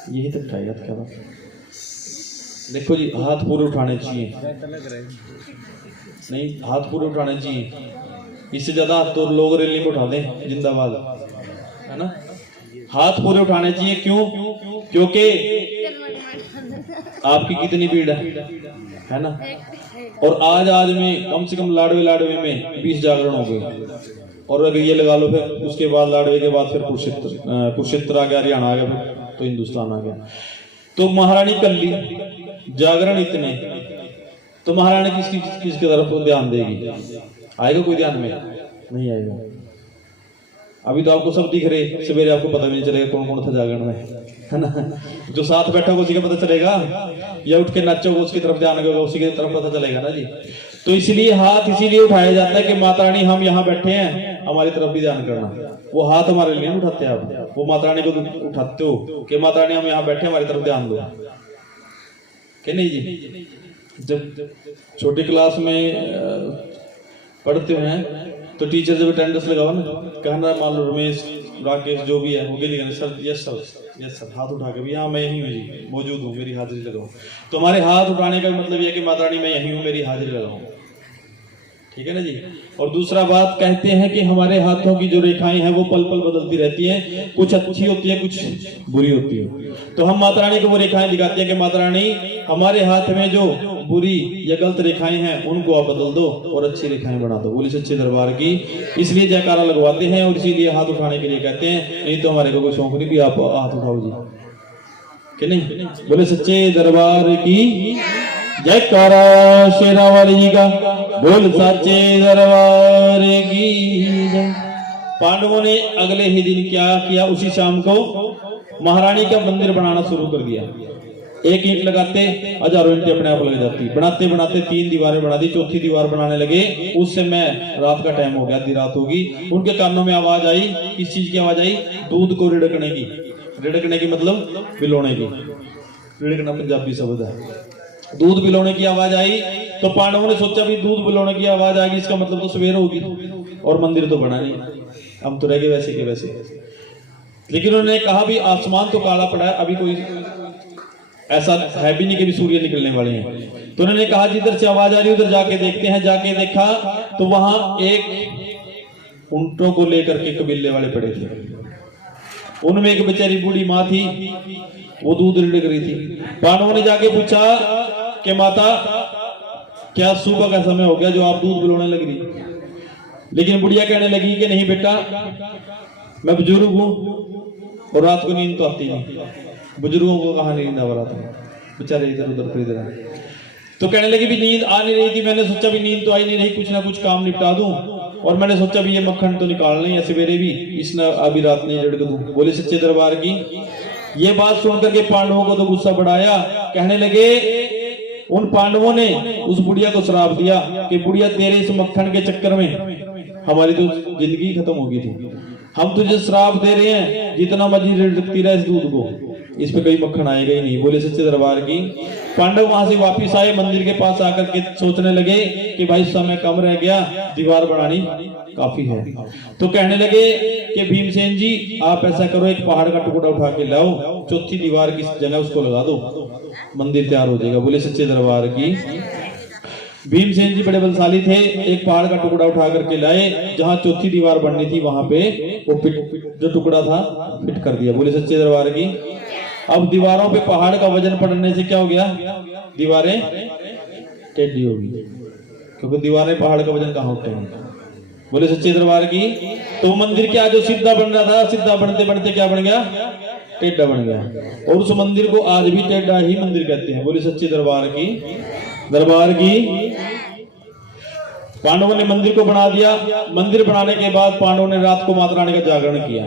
यही तक था याद, क्या बात। देखो जी, हाथ पूरे उठाने चाहिए, नहीं हाथ पूरे उठाने चाहिए, इससे ज्यादा हाथ तो लोग रैली में उठा दें, जिंदाबाद, है ना। हाथ पूरे उठाने चाहिए, क्यों? क्योंकि आपकी कितनी भीड़ है ना। और आज में कम से कम लाडवे लाडवे में 20 जागरण हो गए, और अगर ये लगा लो फिर उसके बाद लाडवे के बाद फिर कुरुक्षेत्र आ गया, हरियाणा आ गया, फिर तो हिंदुस्तान आ गया। तो महारानी कल्ली जागरण इतने, तो महारानी किसकी तरफ ध्यान देगी? आएगा कोई ध्यान में? नहीं आएगा। अभी तो आपको सब दिख रहे, सवेरे आपको पता भी नहीं चलेगा कौन कौन था जागरण में, है ना। जो साथ बैठा होगा उसी का पता चलेगा, या उठ के नाचोगे उसकी तरफ ध्यान होगा उसी की तरफ पता चलेगा ना जी। तो इसलिए हाथ इसीलिए उठाया जाता है कि माता रानी हम यहाँ बैठे हैं, हमारी तरफ भी ध्यान करना। वो हाथ हमारे लिए नहीं उठाते आप, वो माता रानी को उठाते हो कि माता रानी हम यहाँ बैठे, हमारी तरफ ध्यान दो, कि नहीं जी। जब छोटी क्लास में पढ़ते हैं तो टीचर जब अटेंडेंस लगाओ ना, कहना मान लो रमेश, राकेश जो भी है, वो भी लिखना sir yes sir, yes sir, हाथ उठा के भी हाँ मैं यहीं हूँ जी, मौजूद हूँ, मेरी हाजिरी लगाओ। तो हमारे हाथ उठाने का मतलब ये कि माता रानी मैं यहीं हूँ, मेरी हाजिरी लगाओ। ठीक है ना जी। और दूसरा बात कहते हैं कि हमारे हाथों की जो रेखाएं हैं वो पल पल बदलती रहती हैं, कुछ अच्छी होती है, कुछ बुरी होती है। तो हम माता रानी को वो रेखाएं दिखाते हैं कि माता रानी हमारे हाथ में जो बुरी या गलत रेखाएं हैं उनको आप बदल दो और अच्छी रेखाएं बना दो। बोले सच्चे दरबार की। इसलिए जयकारा लगवाते हैं और इसीलिए हाथ उठाने के लिए कहते हैं, नहीं तो हमारे को कोई शौक नहीं भी आप हाथ उठाओ जी, कि नहीं। बोले सच्चे दरबार की जयकारा शेरा वाली जी का, बोल सच्चे दरबार की जय। पांडवों ने अगले ही दिन क्या किया, उसी शाम को महारानी का मंदिर बनाना शुरू कर दिया। एक ईंट लगाते हजारों ईंटें अपने आप लग जाती। बनाते बनाते 3 दीवारें बना दी, चौथी दीवार बनाने लगे। उस समय रात का टाइम हो गया, आधी रात होगी। उनके कानों में आवाज आई, किस चीज की आवाज आई? दूध को रिड़कने की। रिड़कने की मतलब बिलोने की। रिड़कना पंजाबी शब्द है। दूध बिलोने की आवाज आई तो पांडवों ने सोचा भी दूध बिलोने की आवाज आएगी, इसका मतलब तो सवेर होगी और मंदिर तो बना नहीं, हम तो रह गए वैसे के वैसे। लेकिन उन्होंने कहा भी आसमान तो काला पड़ा है, अभी कोई ऐसा है भी नहीं कि भी सूर्य निकलने वाले हैं। तो उन्होंने कहा जिधर से आवाज आ रही उधर जाके देखते हैं। जाके देखा तो वहां एक ऊंटों को लेकर के कबीले वाले पड़े थे। उनमें एक बेचारी बूढ़ी माँ थी, वो दूध रिड़क रही थी। पांडवों ने जाके पूछा कि माता क्या सुबह का समय हो गया जो आप दूध पिलाने लग रही? लेकिन बुढ़िया कहने लगी कि नहीं बेटा, मैं बुजुर्ग हूँ और रात को नींद तो आती नहीं। बुजुर्गों को कहाँ नींद आ रहा था, बेचारे इधर उधर फिर इधर। तो कहने लगी भी नींद आ नहीं रही थी, मैंने सोचा भी नींद तो आई नहीं रही, कुछ ना कुछ काम निपटा दूं। और मैंने सोचा भी ये मक्खन तो निकाल नहीं है सवेरे भी, इसने अभी रात नहीं रिड़क दूं। बोले सच्चे दरबार की। ये बात सुनकर के पांडवों को तो गुस्सा बढ़ाया। कहने लगे, उन पांडवों ने उस बुढ़िया को श्राप दिया कि बुढ़िया तेरे इस मक्खन के चक्कर में हमारी तो जिंदगी खत्म हो गई थी। हम तुझे श्राप दे रहे हैं, जितना मर्जी रिड़कती रहे इस दूध को, इस पे कहीं मक्खन आएगा ही नहीं। बोले सच्चे दरबार की। पांडव वहां से वापिस आए, मंदिर के पास आकर के सोचने लगे कि भाई समय कम रह गया, दीवार बनानी काफी है। तो कहने लगे कि भीमसेन जी आप ऐसा करो, एक पहाड़ का टुकड़ा उठा के लाओ, चौथी दीवार की जगह उसको लगा दो, मंदिर तैयार हो जाएगा। बोले सच्चे दरबार की। भीमसेन जी बड़े बलशाली थे, एक पहाड़ का टुकड़ा उठा करके लाए, जहां चौथी दीवार बननी थी वहां पे वो जो टुकड़ा था फिट कर दिया। बोले सच्चे दरबार की। अब दीवारों पे पहाड़ का वजन पड़ने से क्या हो गया, दीवारें टेढ़ी होगी, क्योंकि दीवारें पहाड़ का वजन कहाँ उठेंगे। बोले सच्चे दरबार की। तो मंदिर क्या जो सीधा बन रहा था, सीधा बनते बनते क्या बन गया, टेढ़ा बन गया। और उस मंदिर को आज भी टेढ़ा ही मंदिर कहते हैं। बोले सच्चे दरबार की। दरबार की। पांडवों ने मंदिर को बना दिया। मंदिर बनाने के बाद पांडवों ने रात को माता रानी का जागरण किया।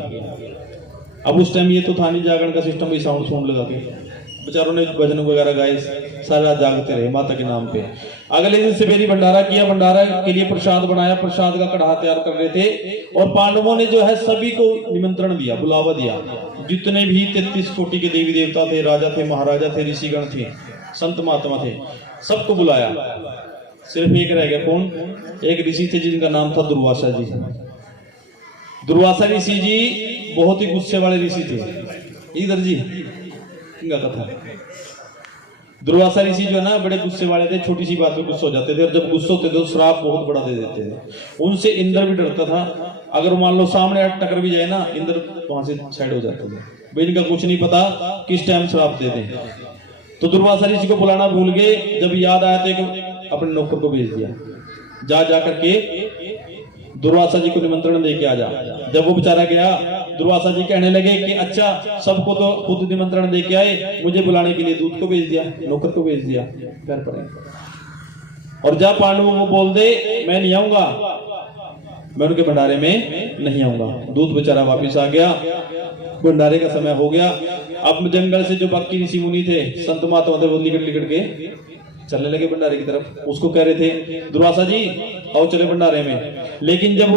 अब उस टाइम ये तो था नहीं जागरण का सिस्टम, भी साउंड लगा के बेचारों ने भजन वगैरह गाए, सारी रात जागते रहे माता के नाम पे। अगले दिन सवेरे भंडारा किया, भंडारा के लिए प्रसाद बनाया, प्रसाद का कढ़ा तैयार कर रहे थे और पांडवों ने जो है सभी को निमंत्रण दिया, बुलावा दिया। जितने भी 33 कोटि के देवी देवता थे, राजा थे, महाराजा थे, ऋषिगण थे, संत महात्मा थे, सबको बुलाया। सिर्फ एक रह गया, कौन? एक ऋषि थे जिनका नाम था दुर्वासा जी। दुर्वासा ऋषि जी बहुत ही गुस्से वाले ऋषि थे। इधर जी इनका कथा। दुर्वासा ऋषि जो है ना बड़े गुस्से वाले थे, छोटी सी बात पे गुस्सा हो जाते थे और जब गुस्से होते थे तो श्राप बहुत बड़ा दे देते थे। उनसे इंद्र भी डरता था, अगर मान लो सामने टक्कर भी जाए ना, इंद्र वहां से साइड हो जाते थे। भाई इनका कुछ नहीं पता किस टाइम श्राप दे दें। तो दुर्वासा ऋषि को बुलाना भूल गए। जब याद आया तो अपने नौकर को भेज दिया, जा करके दुर्वासा जी को निमंत्रण दे के आ जा। जब वो बेचारा गया, दुर्वासा जी कहने लगे कि अच्छा सबको तो खुद निमंत्रण दे के आए, मुझे बुलाने के लिए दूत को भेज दिया, नौकर को भेज दिया घर पर। और जब पांडवों को बोल दे मैं नहीं आऊंगा, मैं उनके भंडारे में नहीं आऊंगा। दूत बेचारा वापिस आ गया, भंडारे का समय हो गया। अब जंगल से जो बाकी ऋषि मुनि थे, संत महात्मा थे, वो लिकट के चलने लगे भंडारे की तरफ। उसको कह रहे थे दुर्वासा जी आओ चले भंडारे में। लेकिन जब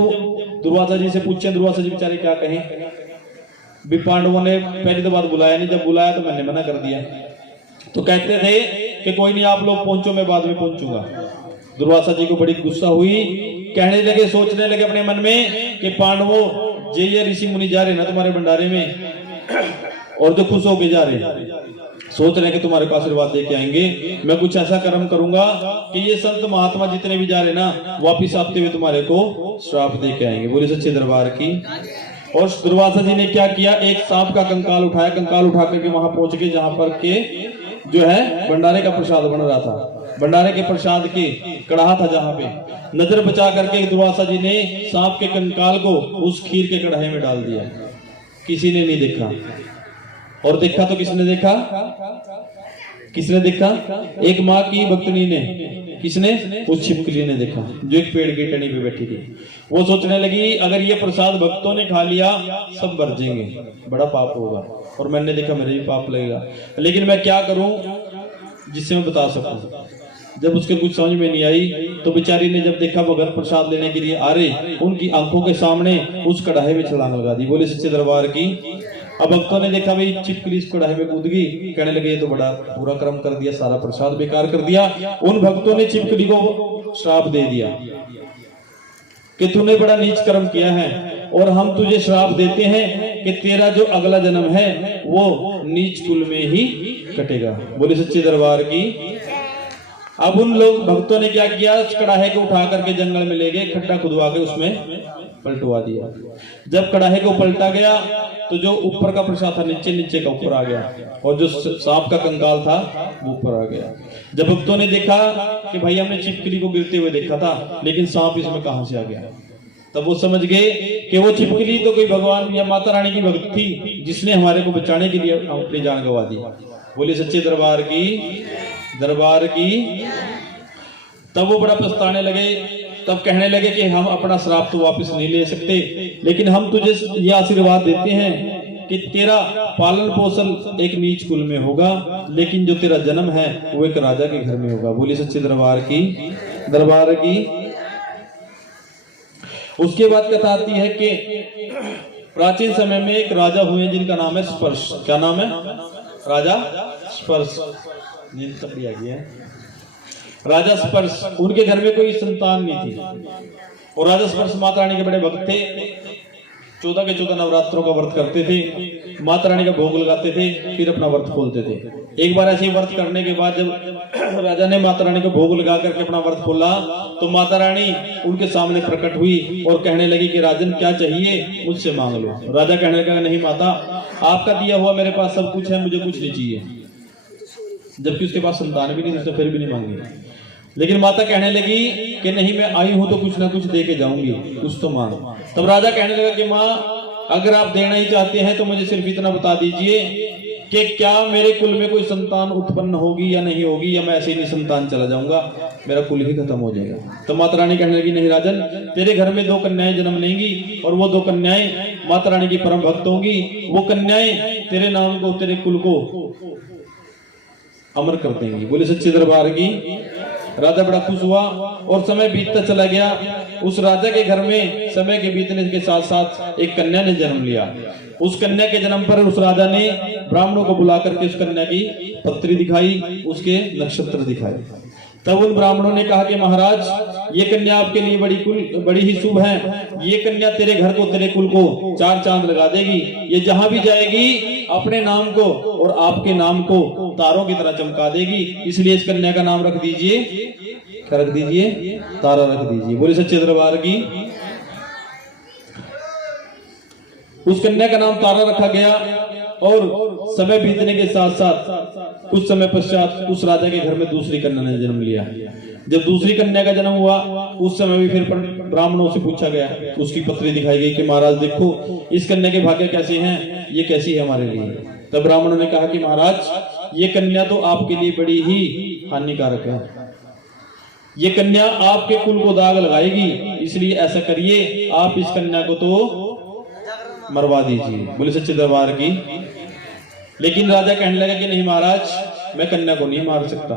दुर्वासा जी से पूछे, दुर्वासा जी बेचारे क्या कहें, भी पांडवों ने पहली तो बात बुलाया नहीं, जब बुलाया तो मैंने मना कर दिया। तो कहते थे कि कोई नहीं आप लोग पहुंचो, मैं बाद में पहुंचूंगा। दुर्वासा जी को बड़ी गुस्सा हुई, कहने लगे, सोचने लगे अपने मन में कि पांडवों ये ऋषि मुनि जा रहे ना तुम्हारे भंडारे में और जो खुश होके जा रहे, सोच रहे कि तुम्हारे पास आशीर्वाद दे के आएंगे। मैं कुछ ऐसा कर्म करूंगा कि ये संत महात्मा जितने भी जा रहे ना, वापिस आते हुए तुम्हारे को श्राप दे के आएंगे। बोले सच्चे दरबार की। और दुर्वासा जी ने क्या किया, एक सांप का कंकाल उठाया, कंकाल उठा करके वहां पहुंच के जहां पर के जो है भंडारे का प्रसाद बन रहा था, भंडारे के प्रसाद के कढ़ा था, जहां पे नजर बचा करके दुर्वासा जी ने सांप के कंकाल को उस खीर के कढ़ाई में डाल दिया। किसी ने नहीं देखा, और देखा तो किसने देखा, किसने देखा? एक माँ की भक्तनी ने। किसने? उस छिपकली ने देखा जो एक पेड़ की टहनी पे बैठी थी। वो सोचने लगी अगर ये प्रसाद भक्तों ने खा लिया सब बरजेंगे, बड़ा पाप होगा, और मैंने देखा मेरे भी पाप लगेगा, लेकिन मैं क्या करूं जिससे मैं बता सकूं। जब उसके कुछ समझ में नहीं आई तो बेचारी ने जब देखा वो घर प्रसाद लेने के लिए आ रहे, उनकी आंखों के सामने उस कढ़ाई में छलांग लगा दी। बोले सच्चे दरबार की। अब भक्तों ने देखा भाई छिपकली इस कढ़ाई में कूद गई, कहने लगे ये तो बड़ा बुरा कर्म कर दिया, सारा प्रसाद बेकार कर दिया। उन भक्तों ने छिपकली को श्राप दे दिया कि तूने बड़ा नीच कर्म किया है और हम तुझे श्राप देते हैं कि तेरा जो अगला जन्म है वो नीच कुल में ही कटेगा। बोले सच्चे दरबार की। अब उन लोग भक्तों ने क्या किया, उस कढ़ाई को उठा करके जंगल में ले गए, खड्डा खुदवा के उसमें पलटवा दिया। जब कढ़ाई को पलटा गया तो जो ऊपर का प्रसाद था नीचे, नीचे का ऊपर आ गया, और जो सांप का कंकाल था वो ऊपर आ गया। जब भक्तों ने देखा कि भाई हमने छिपकली को गिरते हुए देखा था, लेकिन सांप इसमें कहां से आ गया, तब वो समझ गए कि वो छिपकली तो कोई भगवान या माता रानी की भक्त थी जिसने हमारे को बचाने के लिए अपनी जान गंवा दी। बोले सच्चे दरबार की, दरबार की। तब वो बड़ा पछताने लगे, तब कहने लगे कि हम अपना श्राप तो वापस नहीं ले सकते, लेकिन हम तुझे यह आशीर्वाद देते हैं कि तेरा पालन पोषण एक नीच कुल में होगा, लेकिन जो तेरा जन्म है वो एक राजा के घर में होगा। बोली सच्चे दरबार की, दरबार की। उसके बाद कथा आती है कि प्राचीन समय में एक राजा हुए जिनका नाम है स्पर्श। क्या नाम है? राजा स्पर्श। राजा स्पर्श, उनके घर में कोई संतान नहीं थी, और राजा स्पर्श माता रानी के बड़े भक्त थे। 14 के 14 नवरात्रों का व्रत करते थे, माता रानी का भोग लगाते थे, फिर अपना व्रत खोलते थे। एक बार ऐसे ही व्रत करने के बाद जब राजा ने माता रानी को भोग लगा करके अपना व्रत खोला तो माता रानी उनके सामने प्रकट हुई और कहने लगी कि राजन क्या चाहिए, मुझसे मांग लो। राजा कहने लगा नहीं माता, आपका दिया हुआ मेरे पास सब कुछ है, मुझे कुछ नहीं चाहिए। जबकि उसके पास संतान भी नहीं थी, तो फिर भी नहीं मांगी। लेकिन माता कहने लगी कि नहीं, मैं आई हूं तो कुछ ना कुछ दे के जाऊंगी, कुछ तो मांग। तब राजा कहने लगा कि माँ अगर आप देना ही चाहते हैं तो मुझे सिर्फ इतना बता दीजिए कि क्या मेरे कुल में कोई संतान उत्पन्न होगी या नहीं होगी, या मैं ऐसे ही नहीं संतान चला जाऊंगा, मेरा कुल ही खत्म हो जाएगा। तो माता रानी कहने लगी नहीं राजन, तेरे घर में 2 कन्याएं जन्म लेंगी, और वो 2 कन्याएं माता रानी की परम भक्त होंगी। वो कन्याएं तेरे नाम को, तेरे कुल को अमर कर देंगी। बोले सच्चे दरबार की। राजा बड़ा खुश हुआ और समय बीतता चला गया। उस राजा के घर में समय के बीतने के साथ साथ एक कन्या ने जन्म लिया। उस कन्या के जन्म पर उस राजा ने ब्राह्मणों को बुला करके उस कन्या की पत्री दिखाई, उसके नक्षत्र दिखाए। तब उन ब्राह्मणों ने कहा कि महाराज ये कन्या आपके लिए बड़ी ही शुभ है। ये कन्या तेरे घर को, तेरे कुल को चार चांद लगा देगी। ये जहां भी जाएगी अपने नाम को और आपके नाम को तारों की तरह चमका देगी। इसलिए इस कन्या का नाम रख दीजिए, क्या रख दीजिए? तारा रख दीजिए। बोले सच्चे दरबार की। उस कन्या का नाम तारा रखा गया और समय बीतने के साथ साथ कुछ समय पश्चात उस राजा के घर में दूसरी कन्या ने जन्म लिया। जब दूसरी कन्या का जन्म हुआ उस समय भी फिर ब्राह्मणों से पूछा गया, उसकी पत्री दिखाई गई कि महाराज देखो इस कन्या के भाग्य कैसे हैं, ये कैसी है हमारे लिए। तब ब्राह्मणों ने कहा कि महाराज ये कन्या तो आपके लिए बड़ी ही हानिकारक है। ये कन्या आपके कुल को दाग लगाएगी, इसलिए ऐसा करिए आप इस कन्या को तो मरवा दीजिए। बोले सच्चे दरबार की। लेकिन राजा कहने लगा कि नहीं महाराज मैं कन्या को नहीं मार सकता।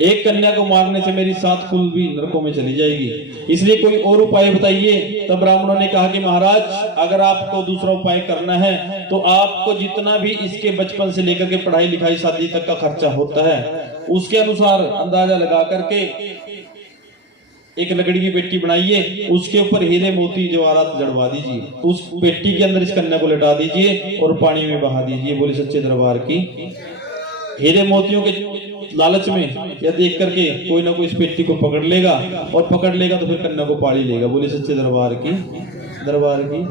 एक कन्या को मारने से मेरी 7 कुल भी नरकों में चली जाएगी, इसलिए कोई और उपाय बताइए। तब ब्राह्मणों ने कहा कि महाराज अगर आपको दूसरा उपाय करना है तो आपको जितना भी इसके बचपन से लेकर के पढ़ाई लिखाई शादी तक का खर्चा होता है उसके अनुसार अंदाजा लगा करके एक लकड़ी की पेटी बनाइए, उसके ऊपर हीरे मोती जवाहरात जड़वा दीजिए, उस पेटी के अंदर इस कन्या को लटा दीजिए और पानी में बहा दीजिए। बोले सच्चे दरबार की। हीरे मोतियों के लालच में या देख करके कोई ना कोई इस पेटी को पकड़ लेगा और पकड़ लेगा तो फिर कन्या को पाली लेगा। बोले सच्चे दरबार की। दरबार की।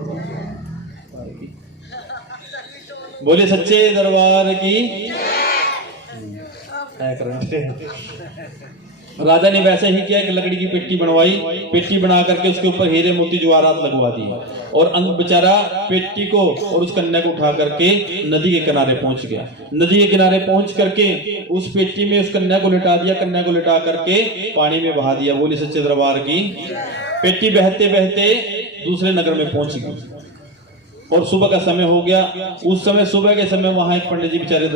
बोले सच्चे दरबार की। राजा ने वैसे ही किया कि लकड़ी की पेटी बनवाई, पेटी बना करके उसके ऊपर हीरे मोती जवाहरात लगवा दिए और बेचारा पेटी को और उस कन्या को उठा करके नदी के किनारे पहुंच गया। नदी के किनारे पहुंच करके उस पेटी में उस कन्या को लिटा दिया, कन्या को लिटा करके पानी में बहा दिया। बोले सच्चे दरबार की। पेटी बहते बहते दूसरे नगर में पहुंच गई और सुबह का समय हो गया। उस समय सुबह के समय वहां एक पंडित जी बेचारे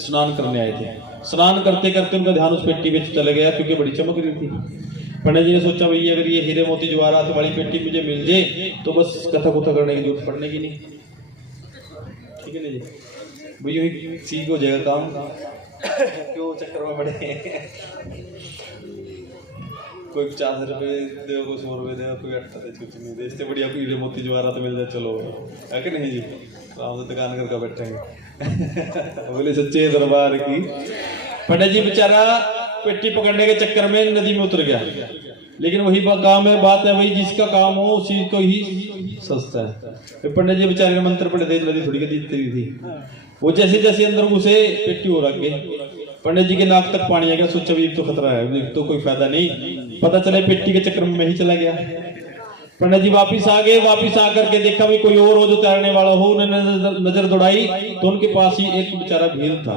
स्नान करने आए थे। स्नान करते करते उनका ध्यान उस पेटी पे चला गया क्योंकि बड़ी चमक रही थी। पंडित जी ने सोचा भाई अगर ये हीरे मोती जवाहरात वाली पेटी मुझे मिल जाए तो बस कथा कुथा करने की जरूरत पड़ने की नहीं। ठीक है ना जी, भाई सीख हो जाएगा काम। क्यों चक्कर में पड़े। कोई 50 रुपए दे, कोई 100 रुपए दे, कोई 8 कुछ नहीं दे, इससे बढ़िया कोई हीरे मोती जवाहरात मिल जाए चलो है कि नहीं जी। हम तो दुकान करके बैठेंगे। बोले सच्चे दरबार की। पंडित जी बेचारा पेटी पकड़ने के चक्कर में नदी में उतर गया। लेकिन वही काम है, बात है भाई जिसका काम हो उसी को ही सस्ता है। पंडित जी बेचारे मंत्र पढ़े थे, नदी थोड़ी जीतती थी। वो जैसे जैसे अंदर घुसे पेटी हो रख गई। पंडित जी के नाक तक पानी आ गया। सोचा भी तो खतरा है, तो कोई फायदा नहीं। पता चले पेटी के चक्कर में मैं ही चला गया। पंडित जी वापिस आ गए। वापिस आकर के देखा भी कोई और हो जो तैरने वाला हो। उन्होंने नजर दौड़ाई तो उनके पास ही एक बेचारा भील था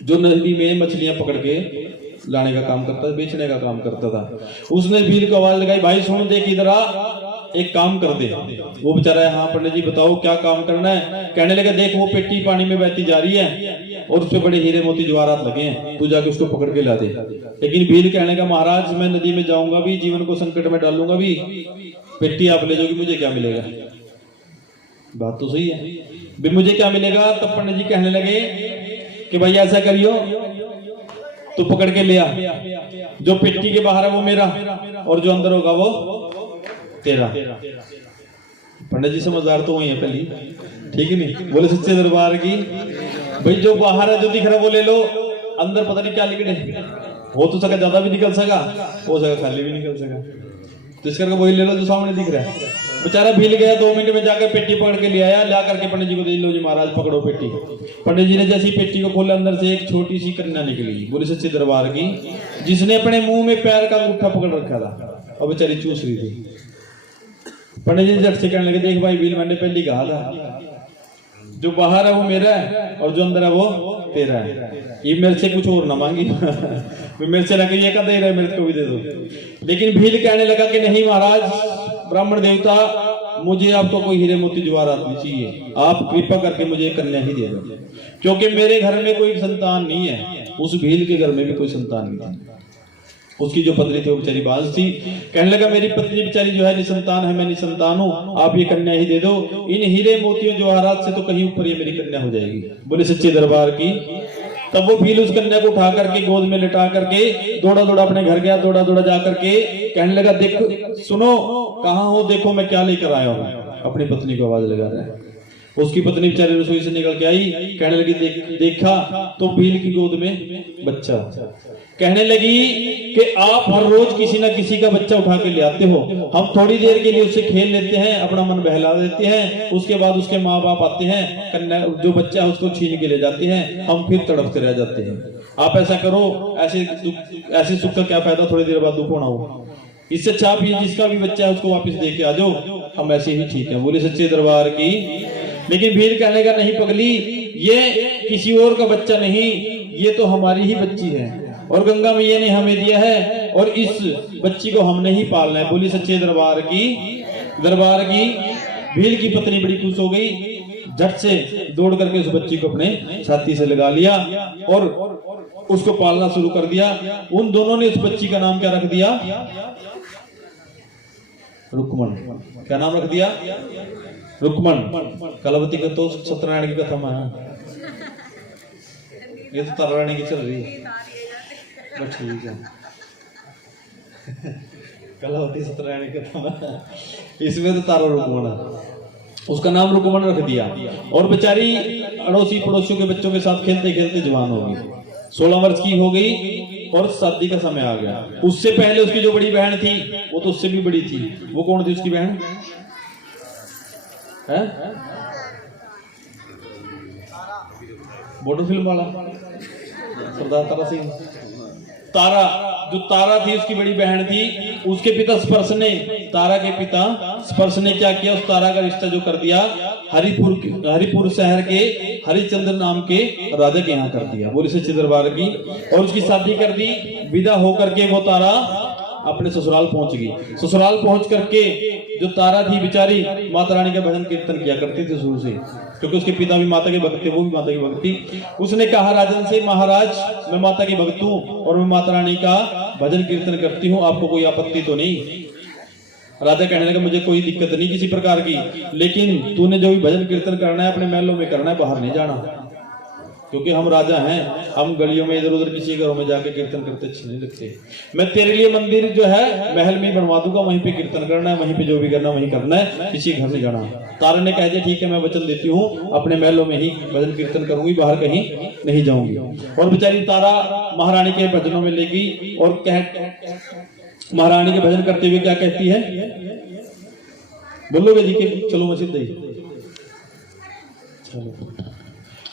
जो नदी में मछलियां पकड़ के लाने का काम करता था, बेचने का काम करता था। उसने भील को आवाज लगाई, भाई सुन देख इधर आ, एक काम कर दे। वो बेचारा हाँ पंडित जी बताओ क्या काम करना है। कहने लगा देख वो पेटी पानी में बहती जा रही है और उसपे बड़े हीरे मोती जवाहरात लगे हैं, तू जाके उसको पकड़ के ला दे। लेकिन भील कहने का महाराज मैं नदी में जाऊंगा भी, जीवन को संकट में डालूंगा भी, पेटी आप ले जाओगे मुझे क्या मिलेगा। बात तो सही है, भी मुझे क्या मिलेगा। तब पंडित जी कहने लगे कि भाई ऐसा करियो तू पकड़ के ले आ, जो पेटी के बाहर है वो मेरा और जो अंदर होगा वो तेरा। पंडित जी समझदार तो वही है पहली, ठीक है नहीं। बोले सच्चे दरबार की। भाई जो बाहर है जो दिख रहा है वो ले लो, अंदर पता नहीं क्या निकले। हो तो सका ज्यादा भी निकल सका, हो सका खाली भी निकल सका, तो इस करके वही ले लो जो सामने दिख रहा है। बेचारा भील गया, 2 मिनट में जाकर पेटी पकड़ के ले आया। ला करके पंडित जी को दे, लो जी महाराज पकड़ो पेटी। पंडित जी ने जैसी पेटी को खोला अंदर से एक छोटी सी कन्या निकली। बोले सच्चे दरबार की, जिसने अपने मुंह में पैर का अंगूठा पकड़ रखा था और बेचारी चूस रही थी। पंडित जी झट से कहने लगे देख भाई भील मैंने पहले कहा था जो बाहर है वो मेरा है और जो अंदर है वो तेरा है। ये मेरे से कुछ और ना मांगी। मेरे से लगे ये का दे रहे मेरे को भी दे दो। लेकिन भील कहने लगा कि नहीं महाराज ब्राह्मण देवता मुझे आपको कोई हीरे मोती जवाहरात नहीं चाहिए, आप कृपा करके मुझे कन्या ही दे दो, क्योंकि मेरे घर में कोई संतान नहीं है। उस भील के घर में भी कोई संतान नहीं था। उसकी जो पत्नी थी वो बेचारी बाज थी। कहने लगा मेरी पत्नी बेचारी जो है निसंतान है, मैं निसंतान हूँ, आप ये कन्या ही दे दो। इन हीरे मोतियों जवाहरात से तो कहीं ऊपर ये मेरी कन्या हो जाएगी। बोले सच्चे दरबार की। तब वो भील उस कन्या को उठा करके गोद में लिटा करके दौड़ा दौड़ा अपने घर गया, दौड़ा दौड़ा जा करके कहने लगा देखो सुनो कहाँ हो, देखो मैं क्या लेकर आया हूँ। अपनी पत्नी को आवाज लगा रहा है। उसकी पत्नी बेचारी रसोई से निकल के आई, कहने लगी देखा तो भील की गोद में बच्चा। कहने लगी कि आप हर रोज किसी ना किसी का बच्चा उठा के ले आते हो, हम थोड़ी देर के लिए उससे खेल लेते हैं, अपना मन बहला देते हैं, उसके बाद उसके माँ बाप आते हैं, कन्या जो बच्चा है उसको छीन के ले जाते हैं, हम फिर तड़पते रह जाते हैं। आप ऐसा करो, ऐसे सुख का क्या फायदा, थोड़ी देर बाद दुख होना हो। इससे अच्छा आप ये जिसका भी बच्चा है उसको वापस दे के आ जाओ, हम ऐसे ही ठीक है। बोले सच्चे दरबार की। लेकिन भील कहने का नहीं पगली, ये किसी और का बच्चा नहीं, ये तो हमारी ही बच्ची है और गंगा मैया ने हमें दिया है और इस बच्ची को हमने ही पालना है। बोली सच्चे दरबार की। दरबार की। भील की पत्नी बड़ी खुश हो गई, झट से दौड़ करके उस बच्ची को अपने छाती से लगा लिया और उसको पालना शुरू कर दिया। उन दोनों ने उस बच्ची का नाम क्या रख दिया? रुक्मण। क्या नाम रख दिया? रुक्मण। कलावती का तो सत्यनारायण की कथा में, ये तो तारा रानी की चल रही है। बस ठीक है। कलावती सत्यनारायण की कथा में इसमें तो तारा रुक्मण है। उसका नाम रुक्मण रख दिया और बेचारी अड़ोसी पड़ोसियों के बच्चों के साथ खेलते खेलते जवान हो गई। 16 वर्ष की हो गई और शादी का समय आ गया। उससे पहले उसकी जो बड़ी बहन थी वो तो उससे भी बड़ी थी। वो कौन थी उसकी बहन? है बॉर्डर फिल्म वाला सरदार तारा सिंह। तारा, जो तारा थी उसकी बड़ी बहन थी, उसके पिता स्पर्श ने, तारा के पिता स्पर्श ने क्या किया, उस तारा का रिश्ता जो कर दिया हरिपुर शहर के हरिचंद्र नाम के राजा के यहाँ कर दिया। बोले सच्चे दरबार की। और उसकी शादी कर दी। विदा होकर के वो तारा अपने ससुराल पहुंच गई। ससुराल पहुंच करके जो तारा थी बेचारी माता रानी का भजन कीर्तन किया करती थी शुरू से, क्योंकि उसके पिता भी माता के भक्त थे, वो भी माता की भक्त थी। उसने कहा राजन से, महाराज मैं माता की भक्त हूँ और मैं माता रानी का भजन कीर्तन करती हूँ, आपको कोई आपत्ति तो नहीं? राजा कहने लगा मुझे कोई दिक्कत नहीं किसी प्रकार की, लेकिन तूने जो भी भजन कीर्तन करना है अपने महलों में करना है, बाहर नहीं जाना, क्योंकि हम राजा हैं, हम गलियों में इधर उधर किसी घरों में जाके कीर्तन करते अच्छे नहीं लगते। मैं तेरे लिए मंदिर जो है महल में बनवा दूंगा, वहीं पे कीर्तन करना है, वहीं पे जो भी करना वहीं करना है, किसी घर नहीं जाना। तारा ने कह दिया ठीक है, मैं वचन देती हूँ, अपने महलों में ही भजन कीर्तन करूंगी, बाहर कहीं नहीं जाऊंगी। और बेचारी तारा महारानी के भजनों में ले गई और महारानी के भजन करते हुए क्या कहती है? बोलोगे जी के चलो मस्जिद दे।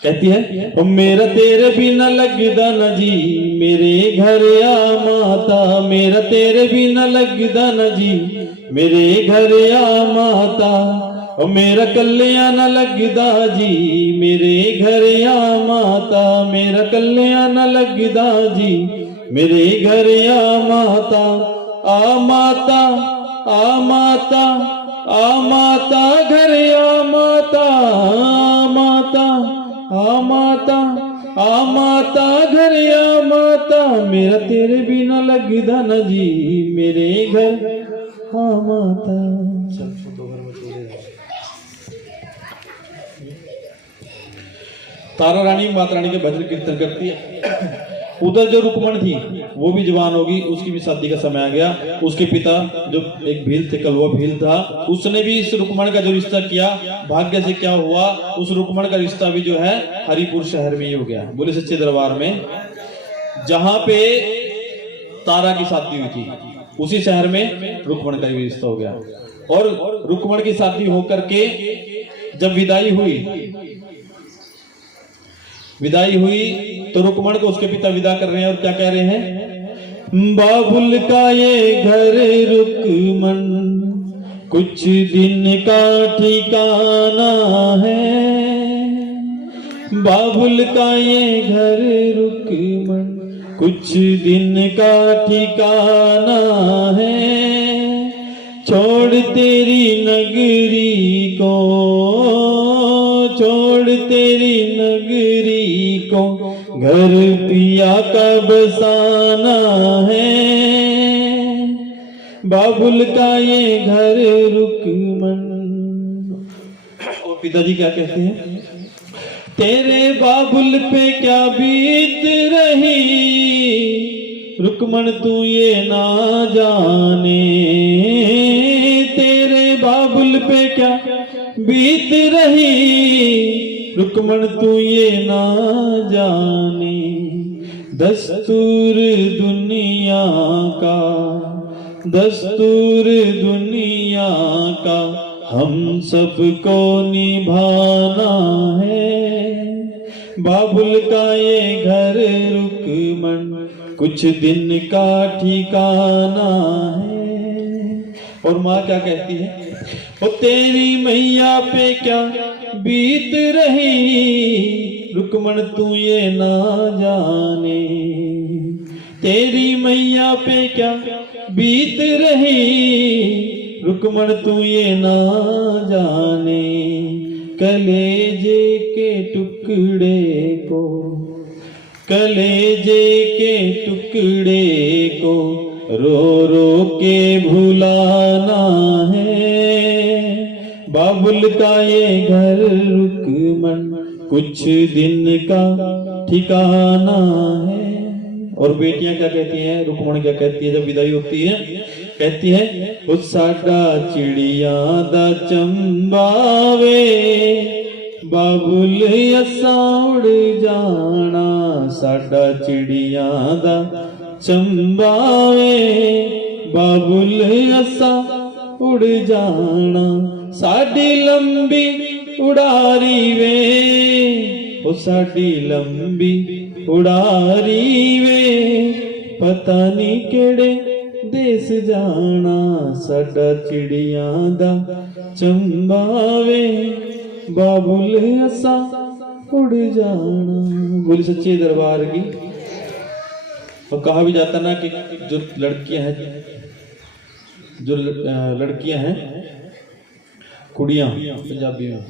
कहती है मेरा तेरे बिना लगदा न जी मेरे घर आ माता, मेरा तेरे बिना लगदा न जी मेरे घर आ माता, मेरा कल्याण न लगदा जी मेरे घर आ माता, मेरा कल्याण न लगदा जी मेरे घर आ माता। आ माता आ माता आ माता घर आ माता, आ माता आ माता आ माता घर आ माता, मेरा तेरे बिना लगदा न जी मेरे घर आ माता। तारा रानी माता रानी के भजन कीर्तन करती है। उधर जो रुक्मण थी वो भी जवान होगी, उसकी भी शादी का समय आ गया। उसके पिता जो एक भील थे, कलवा भील था, उसने भी इस रुक्मण का जो रिश्ता किया, भाग्य से क्या हुआ उस रुक्मण का रिश्ता भी जो है हरिपुर शहर में ही हो गया। बोले सच्चे दरबार में। जहां पे तारा की शादी हुई थी उसी शहर में रुक्मण का भी रिश्ता हो गया। और रुक्मण की शादी होकर के जब विदाई हुई तो रुक्मण को उसके पिता विदा कर रहे हैं और क्या कह रहे हैं? बाबुल का ये घर रुक्मण कुछ दिन का ठिकाना है, बाबुल का ये घर रुक्मण कुछ दिन का ठिकाना है, छोड़ तेरी नगरी को, छोड़ तेरी नगरी को, घर पिया का बसाना है। बाबुल का ये घर रुकमन। और पिताजी क्या कहते हैं? तेरे बाबुल पे क्या बीत रही, रुकमन तू ये ना जाने। तेरे बाबुल पे क्या बीत रही, रुकमन तू ये ना जाने। दस्तूर दुनिया का, दस्तूर दुनिया का, हम सबको निभाना है। बाबुल का ये घर रुकमन कुछ दिन का ठिकाना है। और माँ क्या कहती है? ओ तेरी मैया पे क्या बीत रही, रुकमन तू ये ना जाने। तेरी मैया पे क्या बीत रही, रुकमन तू ये ना जाने। कलेजे के टुकड़े को, कलेजे के टुकड़े को, रो रो के भुलाना है। बाबुल का ये घर रुकमन कुछ दिन का ठिकाना है। और बेटियां क्या कहती हैं? रुकमन क्या कहती है जब विदाई होती है? कहती है, उस साडा चिड़िया दा चंबावे, बाबुल असा उड़ जाना। साडा चिड़िया दा चंबावे, बाबुल असा उड़ जाना। साडी लंबी उड़ारी वे, ओ साडी लंबी उड़ारी वे, पता नहीं केड़े देश जाना। साडा चिड़िया दा चंबावे, बाबुल असा उड़ जाना। बोली सच्चे दरबार की। और कहा भी जाता ना कि जो लड़कियां हैं, जो लड़कियां हैं, कुड़ियां पंजाबी में,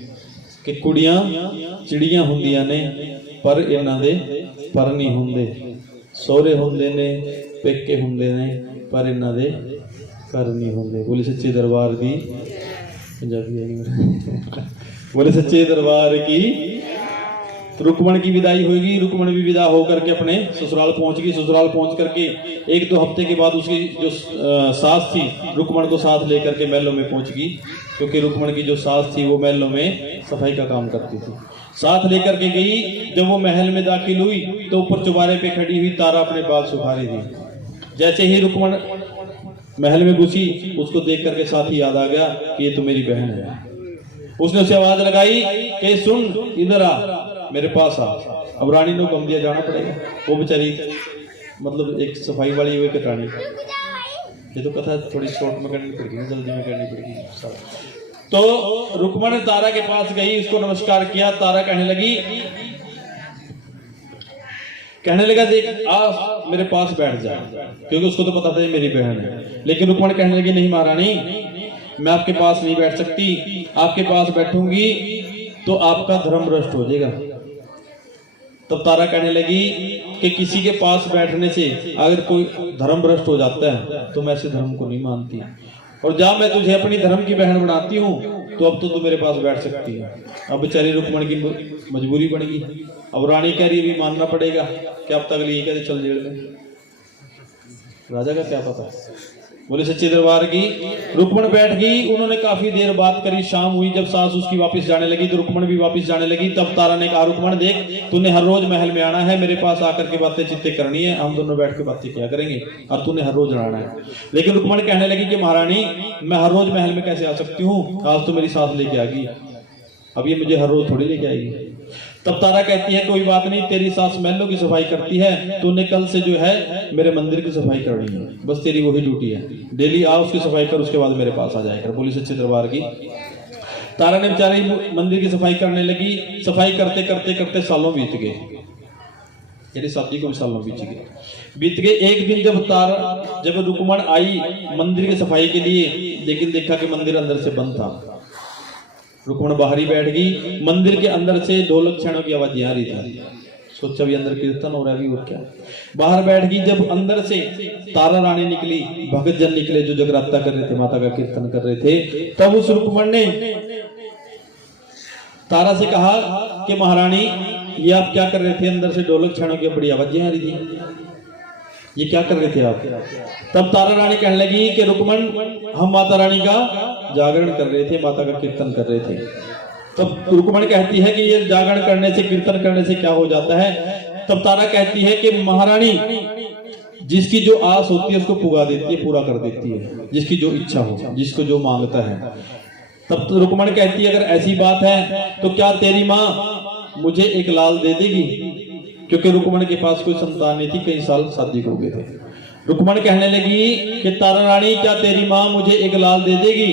कि कुड़ियां चिड़ियां हुंदियां ने पर इन्हां दे पर नहीं हुंदे। सोहरे हुंदे ने, पेके हुंदे ने, पर इन्हां दे पर नहीं हुंदे। बोले सच्चे दरबार की। पंजाबी बोले सच्चे दरबार की। तो रुकमन की विदाई होगी। रुकमन भी विदा होकर के अपने ससुराल पहुंच गई। ससुराल पहुंच करके 1-2 हफ्ते के बाद उसकी जो सास थी, रुकमन को साथ लेकर के महलों में पहुंच गई, क्योंकि रुकमन की जो सास थी वो महलों में सफाई का काम करती थी। साथ लेकर के गई। जब वो महल में दाखिल हुई तो ऊपर चौबारे पे खड़ी हुई तारा अपने बाल सुखा रही थी। जैसे ही रुकमन महल में घुसी, उसको देख करके साथ ही याद आ गया कि ये तो मेरी बहन है। उसने उसे आवाज लगाई कि सुन, इधर आ, मेरे पास आ। अब रानी ने हुक्म दिया, जाना पड़ेगा। वो बेचारी मतलब एक सफाई वाली हुई कटानी। ये तो कथा थोड़ी शॉर्ट में करनी पड़ेगी, जल्दी में करनी पड़ेगी। तो रुकमन तारा के पास गई, उसको नमस्कार किया। तारा कहने लगा देख आ मेरे पास बैठ जा, क्योंकि उसको तो पता था ये मेरी बहन है। लेकिन रुकमन कहने लगी नहीं महारानी, मैं आपके पास नहीं बैठ सकती। आपके पास बैठूंगी तो आपका धर्म भ्रष्ट हो जाएगा। तब तारा कहने लगी कि किसी के पास बैठने से अगर कोई धर्म भ्रष्ट हो जाता है तो मैं ऐसे धर्म को नहीं मानती। और जब मैं तुझे अपनी धर्म की बहन बनाती हूँ तो अब तो तू मेरे पास बैठ सकती है। अब बेचारी रुकमन की मजबूरी बन गई। अब रानी कह रही भी मानना पड़ेगा कि अब तक लिए कहते चल जेल में। राजा का क्या पता। बोले सच्चे दरबार की। रुकमन बैठ गई। उन्होंने काफी देर बात करी। शाम हुई। जब सास उसकी वापस जाने लगी तो रुकमन भी वापस जाने लगी। तब तारा ने कहा रुकमन देख, तूने हर रोज महल में आना है, मेरे पास आकर के बातें चित्ते करनी है, हम दोनों बैठ के बातें किया करेंगे, और तूने हर रोज आना है। लेकिन रुकमन कहने लगी कि महारानी मैं हर रोज महल में कैसे आ सकती हूँ, आज तो मेरी सास लेके आ गई, अब ये मुझे हर रोज थोड़ी लेके आएगी। तब तारा कहती है कोई बात नहीं, तेरी सास महलों की सफाई करती है, तूने कल से जो है मेरे मंदिर की सफाई करनी है, बस तेरी वही ड्यूटी है। डेली आ उसकी सफाई कर, उसके बाद मेरे पास आ जाएगा। बोली सच्चे दरबार की। तारा ने बेचारी मंदिर की सफाई करने लगी। सफाई करते करते करते सालों बीत गए। यानी शादी को भी सालों बीत गए। एक दिन जब रुक्मण आई मंदिर की सफाई के लिए, लेकिन देखा कि मंदिर अंदर से बंद था। रुक्मण बाहर ही बैठ गई। मंदिर के अंदर से ढोलक छेनों की आवाज आ रही थी। सोचा भी अंदर कीर्तन हो रहा है, और क्या। बाहर बैठ गई। जब अंदर से तारा रानी निकली, भगत जन निकले जो जगराता कर रहे थे, माता का कीर्तन कर रहे थे, तब उस रुक्मण ने तारा से कहा कि महारानी ये आप क्या कर रहे थे? अंदर से ढोलक छेनों की बड़ी आवाजें आ रही थी, ये क्या कर रहे थे आप? तब तारा रानी कहने लगी कि रुक्मण हम माता रानी का जागरण कर रहे थे, माता का कीर्तन कर रहे थे। तब रुक्मण कहती है कि ये जागरण करने से, कीर्तन करने से क्या हो जाता है? तब तारा कहती है कि महारानी जिसकी जो आस होती है उसको पुगा देती है, पूरा कर देती है, जिसकी जो इच्छा हो, जिसको जो मांगता है। तब तो रुक्मण कहती है अगर ऐसी बात है तो क्या तेरी माँ मुझे एक लाल दे देगी? क्योंकि रुक्मण के पास कोई संतान नहीं थी, कई साल शादी हो गए थे। रुक्मण कहने लगी कि तारा रानी क्या तेरी माँ मुझे एक लाल दे देगी?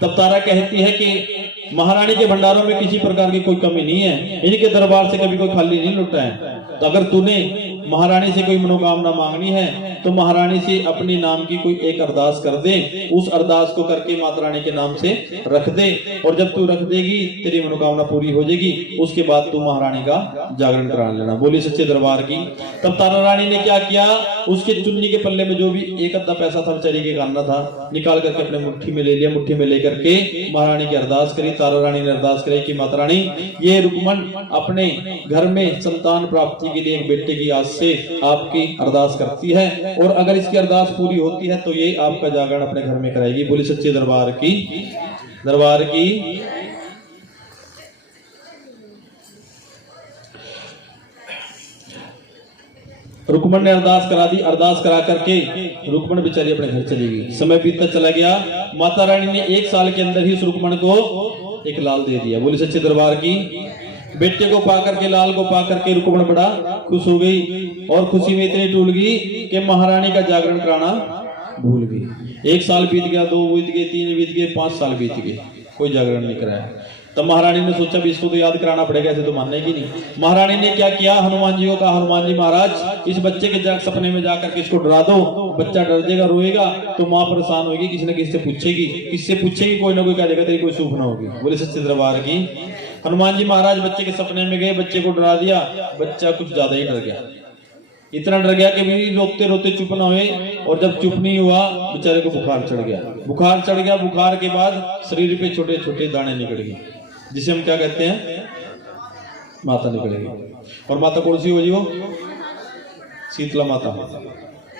तब तारा कहती है कि महारानी के भंडारों में किसी प्रकार की कोई कमी नहीं है, इनके दरबार से कभी कोई खाली नहीं लुटा है। तो अगर तूने महारानी से कोई मनोकामना मांगनी है तो महारानी से अपने नाम की कोई एक अरदास कर दे, उस अरदास को करके माता रानी के नाम से रख दे, और जब तू रख देगी तेरी मनोकामना पूरी हो जाएगी। उसके बाद तू महारानी का जागरण करा लेना। बोली सच्चे दरबार की। तब तारा रानी ने क्या किया, उसके चुन्नी के पल्ले में जो भी एक अद्धा पैसा था बेचारी के गाना था, निकाल करके अपने मुट्ठी में ले लिया। मुट्ठी में लेकर के महारानी की अरदास करी। तारा रानी ने अरदास करी कि माता रानी ये रुक्मण अपने घर में संतान प्राप्ति के लिए एक बेटे की आस से आपकी अरदास करती है, और अगर इसकी अरदास पूरी होती है तो ये आपका जागरण अपने घर में कराएगी। बोली सच्चे दरबार की। दरबार की। रुक्मण ने अरदास करा दी। अरदास करा करके रुक्मण बेचारी अपने घर चली गई। समय बीतता चला गया। माता रानी ने 1 साल के अंदर ही उस रुक्मण को एक लाल दे दिया। बोली सच्चे दरबार की। बेटे को पा करके, लाल को पा करके रुक्मण बड़ा खुश हो गई, और खुशी में इतनी टूट गई कि महारानी का जागरण कराना भूल गई। 1 साल बीत गया, 2 बीत गए, 3 बीत गए, 5 साल बीत गए, कोई जागरण नहीं कराया। तब महारानी ने सोचा भी इसको तो याद कराना पड़ेगा, ऐसे तो मानेगी नहीं। महारानी ने क्या किया, हनुमान जी को कहा हनुमान जी महाराज इस बच्चे के सपने में जाकर के इसको डरा दो, बच्चा डर जाएगा, रोएगा तो माँ परेशान होगी, किसी न किसी से पूछेगी, किससे पूछेगी, कोई ना कोई कह देगा तेरी कोई सूफना होगी। बोले सच्चे दरबार की। हनुमान जी महाराज बच्चे के सपने में गए, बच्चे को डरा दिया। बच्चा कुछ ज्यादा ही डर गया, इतना डर गया कि भी रोते रोते चुप ना हुए, और जब चुप नहीं हुआ बेचारे को बुखार चढ़ गया। बुखार चढ़ गया, बुखार के बाद शरीर पे छोटे छोटे दाने निकल गए, जिसे हम क्या कहते हैं, माता निकलेगी। और माता कौन सी होगी? वो शीतला माता,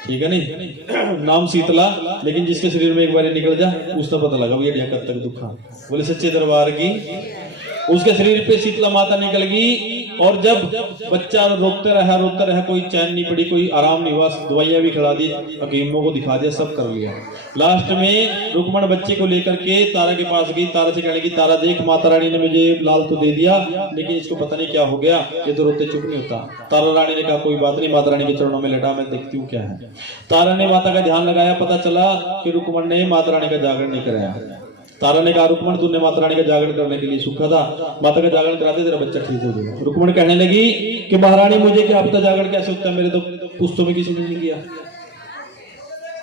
ठीक है नहीं? नाम शीतला, लेकिन जिसके शरीर में एक बार निकल जाए उसका पता लगा ये कब तक दुखा। बोले सच्चे दरबार की। उसके शरीर पे शीतला माता निकल गई, और जब बच्चा रोते रहा, कोई चैन नहीं पड़ी, कोई आराम नहीं हुआ, दवाइयां भी खिला दी, हकीमों को दिखा दिया, सब कर लिया। लास्ट में रुक्मण बच्चे को लेकर के तारा के पास गई। तारा से कहने लगी तारा देख माता रानी ने मुझे लाल तो दे दिया, लेकिन इसको पता नहीं क्या हो गया, ये तो रोते चुप नहीं होता। तारा रानी ने कहा कोई बात नहीं, माता रानी के चरणों में लेटा, मैं देखती हूँ क्या है। तारा ने माता का ध्यान लगाया, पता चला कि रुक्मण ने माता रानी का जागरण नहीं कराया। तारा ने कहा रुक्मण तूने माता रानी का जागरण करने के लिए सूखा था, माता का जागरण करा दे, तेरा बच्चा ठीक हो जाएगा। रुक्मण कहने लगी कि महारानी मुझे क्या पता जागरण कैसे होता है, मेरे तो पुस्तों में किसी ने नहीं किया,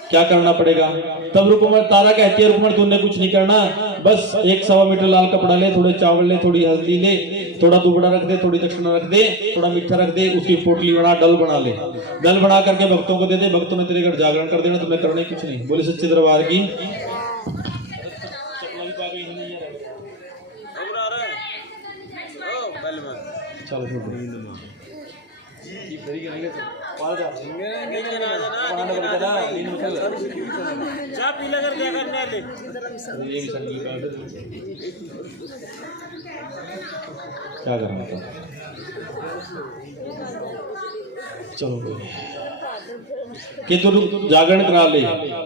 क्या करना पड़ेगा। तब रुक्मण, तारा कहती है रुक्मण तूने कुछ नहीं करना, बस 1 मीटर लाल कपड़ा ले, थोड़े चावल ले, थोड़ी हल्दी ले, थोड़ा दुबड़ा रख दे, थोड़ी दक्षिणा रख दे, थोड़ा मीठा रख दे, उसकी पोटली बना, डल बना ले, डल बना करके भक्तों को दे दे, भक्तों ने तेरे घर जागरण कर देना, तुम्हें करने कुछ नहीं। बोले सच्चे दरबार की। चलो क्या करना था, चलो कि तू जागरण करा ले।